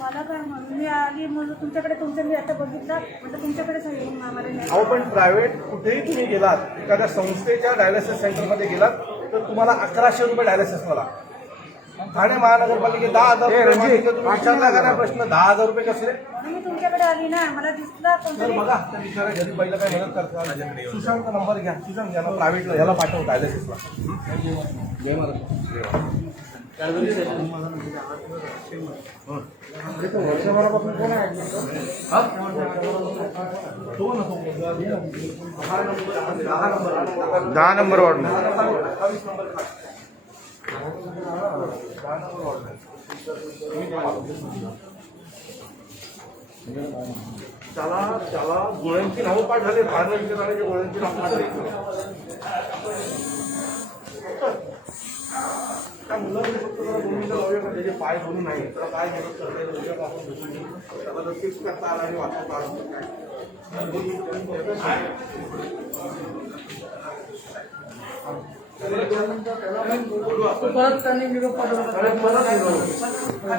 मला काय म्हणून मी आली म्हणून तुमच्याकडे मी आता बघितलं म्हणजे तुमच्याकडे सांगितलं आम्हाला नाही. अहो पण प्रायव्हेट कुठेही तुम्ही गेलात, एखाद्या संस्थेच्या डायलिसिस सेंटरमध्ये गेलात तर तुम्हाला 1,100 रुपये डायलिसिस मला. ठाणे महानगरपालिकेत 10,000 रुपये मागितले. तुम्ही विचारला का नाही प्रश्न? 10,000 रुपये कसले? मी तुमच्याकडे आली ना, मला दिसला तर कोणतरी. बघा त्या बिचाऱ्या गरीब बाईला काय मदत करतात. सुशांतचा नंबर घ्या. सुशांत याला प्रायव्हेटला याला पाठव डायलिसिसला. जय महाराज. वर्षभरापासून कोण आहे? तो ना तो 10 नंबर वाढ. 10 नंबर वाढ. त्याला गोळ्यांची नावं पाठ झाली, पाण्याच्या गोळ्यांची नावं पाठ झाली. त्या मुलाकडे फक्त जरा 2 मिनिटं लावूया का, त्याचे पाय बोलून नाही त्याला काय मदत करता येईल उद्यापासून भेटून त्याला जर फिक्स करता आला आणि वाचवता आला तर काय. परत त्यांनी निरोप पाठवला.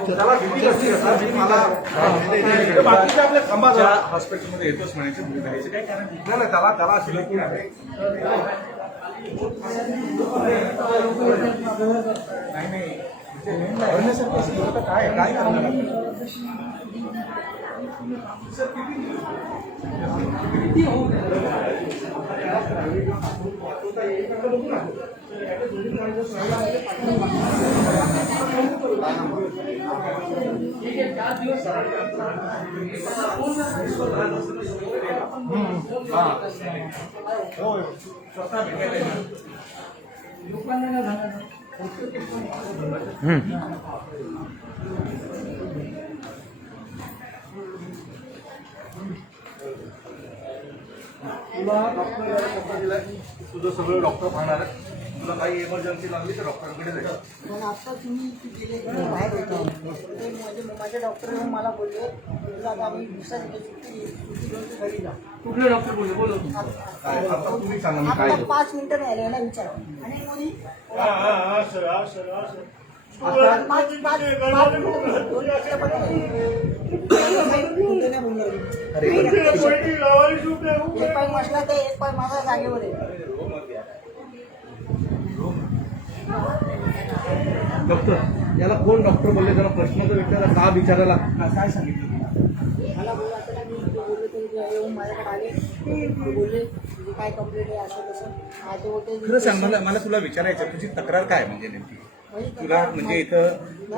त्याला भीती कसली असणार मला बाकीच्या आपल्या खंबाच्या हॉस्पिटलमध्ये येतोच म्हणायचं भीती काय कारण नाही त्याला अशी लपून आहे. काय काय करणार तुला डॉक्टर दिलाय, तुझं सगळं डॉक्टर पाहणार आहे. तुला काही इमर्जन्सी लागली तर डॉक्टरांकडे जायचं. पण आता तुम्ही गेले की बाहेर होतो ते माझे डॉक्टर येऊन मला बोलले तुला आता आम्ही दुसऱ्या दिवशी घरी जा. कुठले डॉक्टर बोलले बोलव. काय आता तुम्ही सांगा मी काय आता 5 मिनिटं नाही आले ना विचार आणि कोणी एक पाय मसला तर एक पाय माझा जागेवर आहे. डॉक्टर याला कोण डॉक्टर बोलले, जरा प्रश्न तर विचारा, का विचारायला काय सांगितलं. मला बोलला आता मी बोलले तर येऊन माझ्याकडे आले ते बोलले तुझी काय कंप्लेंट आहे असं तसं आता होते. खरं सांग मला तुला विचारायचं तुझी तक्रार काय म्हणजे नेमकी तुला म्हणजे इथं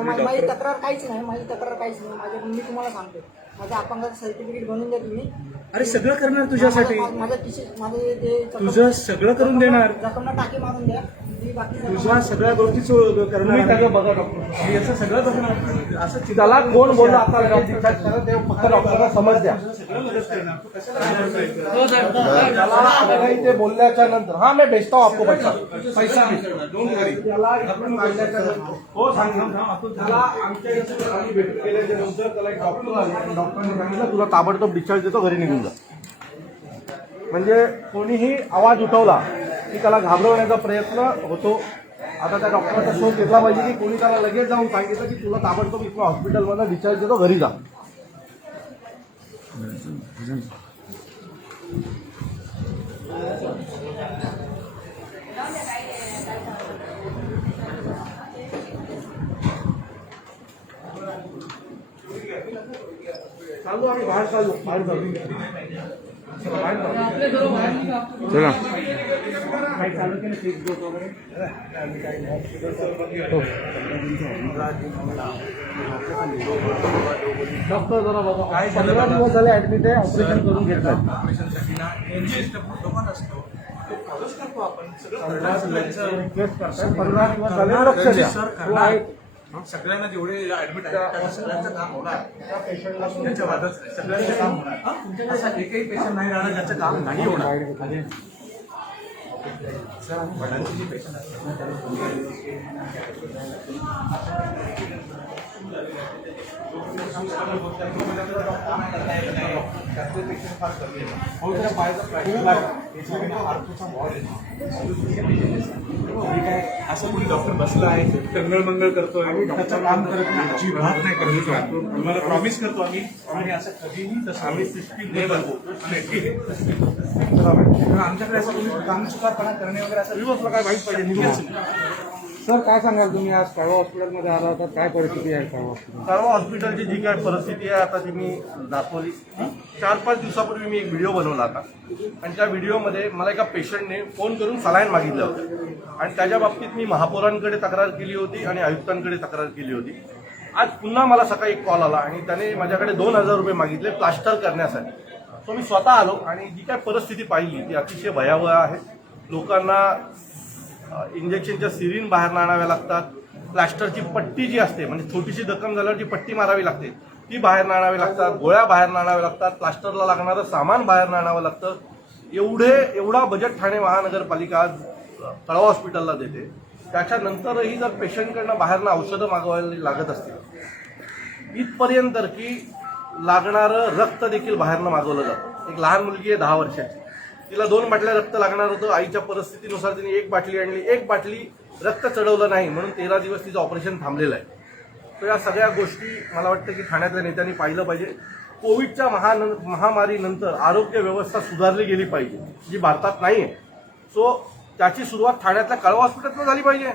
माझी तक्रार काहीच नाही, माझी तक्रार काहीच नाही. मी तुम्हाला सांगतो माझ्या अपंगाचं सर्टिफिकेट बनवून द्या तुम्ही. अरे सगळं करणार तुझ्यासाठी, माझं माझे ते तुझं सगळं करून देणार, जखमला टाके मारून द्या. बाकी तुझ्या सगळ्या गोष्टी तुम्ही त्याचं बघा डॉक्टर, याचं सगळं बघणार. असं त्याला कोण बोलला आता ते फक्त डॉक्टरला समज द्या. त्याला ते बोलल्याच्या नंतर हा मी भेजता हूं आपको पैसा डोंट वरी. त्याला आपण काढल्याच्या नंतर हो सांगितलं त्याला आमच्या इथे आम्ही भेट केल्याच्या नंतर त्याला एक डॉक्टर आले आणि डॉक्टरने सांगितलं तुला ताबडतोब डिस्चार्ज देतो, घरी निघून जा. म्हणजे कोणीही आवाज उठवला की त्याला घाबरवण्याचा प्रयत्न होतो. आता त्या डॉक्टरचा शोध घेतला पाहिजे की कोणी त्याला लगेच जाऊन सांगितलं की तुला ताबडतोब इथं हॉस्पिटलमध्ये डिस्चार्ज देतो, घरी जा. चालू आम्ही बाहेर चालू आपले सर्व बाहेर निघा. काही चालू केलं फेसबुक वगैरे. डॉक्टर जरा बघा काय 15 दिवस झाले ऍडमिट आहे, ऑपरेशन करून घेतलं. ऑपरेशनसाठी ना प्रोटोकॉल असतो तो फॉलोच करतो आपण सगळं रिक्वेस्ट करतात 15 दिवस झाले लक्ष द्या. सर करणार. सगळ्यांना जेवढे ऍडमिट आहेत त्या सगळ्यांचं काम होणार, त्यांच्या वादात सगळ्यांचं काम होणार. असा एकही पेशंट नाही राहणार ज्याचं काम नाही होणार. सर आम्ही वडिलांचे जे पेशंट असतात ना त्यातले पेशंट फार कमी येतात. पायाचा फ्रॅक्चर काय असं कोणी डॉक्टर बसला आहे टंगळमंगळ करतोय आणि डॉक्टर काम करत नाही, अजिबात नाही करत राहतो. तुम्हाला प्रॉमिस करतो आम्ही आणि असं कधीही तसं आम्ही सिस्टीम नाही बनवू. आमच्याकडे असं कोणी काम चुकारपणा करणे वगैरे असं दिवसला काय वाईट पाहिजे निघायचं. सर काय सांगाल तुम्ही आज कळवा हॉस्पिटलमध्ये आला होता, काय परिस्थिती आहे कळवा हॉस्पिटल? कळवा हॉस्पिटलची जी काय परिस्थिती आहे आता ती मी दाखवली. 4-5 दिवसापूर्वी मी एक व्हिडिओ बनवला होता आणि त्या व्हिडिओमध्ये मला एका पेशंटने फोन करून सलाईन मागितलं होतं आणि त्याच्या बाबतीत मी महापौरांकडे तक्रार केली होती आणि आयुक्तांकडे तक्रार केली होती. आज पुन्हा मला सकाळी एक कॉल आला आणि त्याने माझ्याकडे 2,000 रुपये मागितले प्लास्टर करण्यासाठी. तो मी स्वतः आलो आणि जी काय परिस्थिती पाहिली ती अतिशय भयावह आहे. लोकांना इंजेक्शनच्या सिरीन बाहेर आणाव्या लागतात, प्लास्टरची पट्टी जी असते, म्हणजे छोटीशी जखम झाल्यावर जी पट्टी मारावी लागते ती बाहेर आणावी लागतात, गोळ्या बाहेर आणाव्या लागतात, प्लास्टरला लागणारं सामान बाहेर आणावं लागतं. एवढा बजेट ठाणे महानगरपालिका आज तळाव हॉस्पिटलला देते. त्याच्यानंतरही जर पेशंटकडनं बाहेरनं औषधं मागवायला लागत असतील, इथपर्यंत की लागणारं रक्त देखील बाहेरनं मागवलं जातं. एक लहान मुलगी आहे 10 वर्षाची, तिला 2 बाटल्या रक्त लागणार होतं. आईच्या परिस्थितीनुसार तिने 1 बाटली आणली, 1 बाटली रक्त चढवलं नाही म्हणून 13 दिवस तिचं ऑपरेशन थांबलेलं आहे. तर या सगळ्या गोष्टी मला वाटतं की ठाण्यातल्या नेत्यांनी पाहिलं पाहिजे. कोविडच्या महामारीनंतर आरोग्य व्यवस्था सुधारली गेली पाहिजे, जी भारतात नाही आहे. सो त्याची सुरुवात ठाण्यातल्या कळवा हॉस्पिटलनं झाली पाहिजे.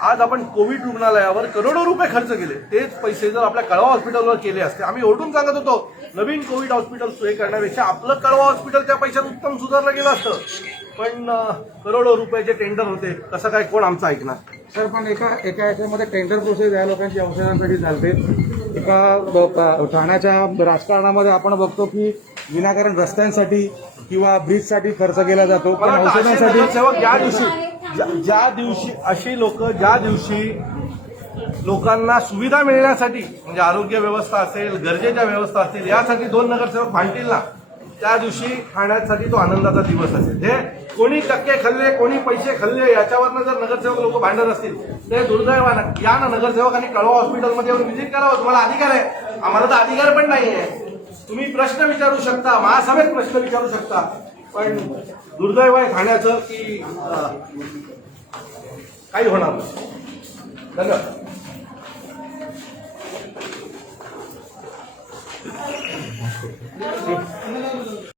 आज आपण कोविड रुग्णालयावर करोडो रुपये खर्च केले, तेच पैसे जर आपल्या कळवा हॉस्पिटलवर केले असते, आम्ही ओरडून सांगत होतो नवीन कोविड हॉस्पिटल सोय करण्यापेक्षा आपलं कळवा हॉस्पिटल त्या पैशात उत्तम सुधारलं गेलं असतं. पण करोडो रुपयाचे टेंडर होते, कसं काय कोण आमचं ऐकणार. सर, पण एका याच्यामध्ये टेंडर प्रोसेस या लोकांची औषधांसाठी चालते. एका ठाण्याच्या राजकारणामध्ये आपण बघतो की विनाकारण रस्त्यांसाठी किंवा ब्रिजसाठी खर्च केला जातो, पण मला वाटतं असे औषधांसाठी नगरसेवक ज्या दिवशी अशी लोक ज्या दिवशी लोकांना सुविधा मिळण्यासाठी, म्हणजे आरोग्य व्यवस्था असेल, गरजेच्या व्यवस्था असतील, यासाठी 2 नगरसेवक भांडतील ना, त्या दिवशी ठाण्यासाठी तो आनंदाचा दिवस असेल. हे कोणी टक्के खाल्ले, कोणी पैसे खाल्ले, याच्यावरनं जर नगरसेवक लोक भांडत असतील ते दुर्दैवानं या ना नगरसेवकांनी कळवा हॉस्पिटलमध्ये येऊन व्हिजिट करावं. तुम्हाला अधिकार आहे, आम्हाला तर अधिकार पण नाही आहे. तुम्ही प्रश्न विचारू शकता, महासभेत प्रश्न विचारू शकता, पण दुर्दैव आहे ठाण्याचं की काही होणार नाही. धन्यवाद.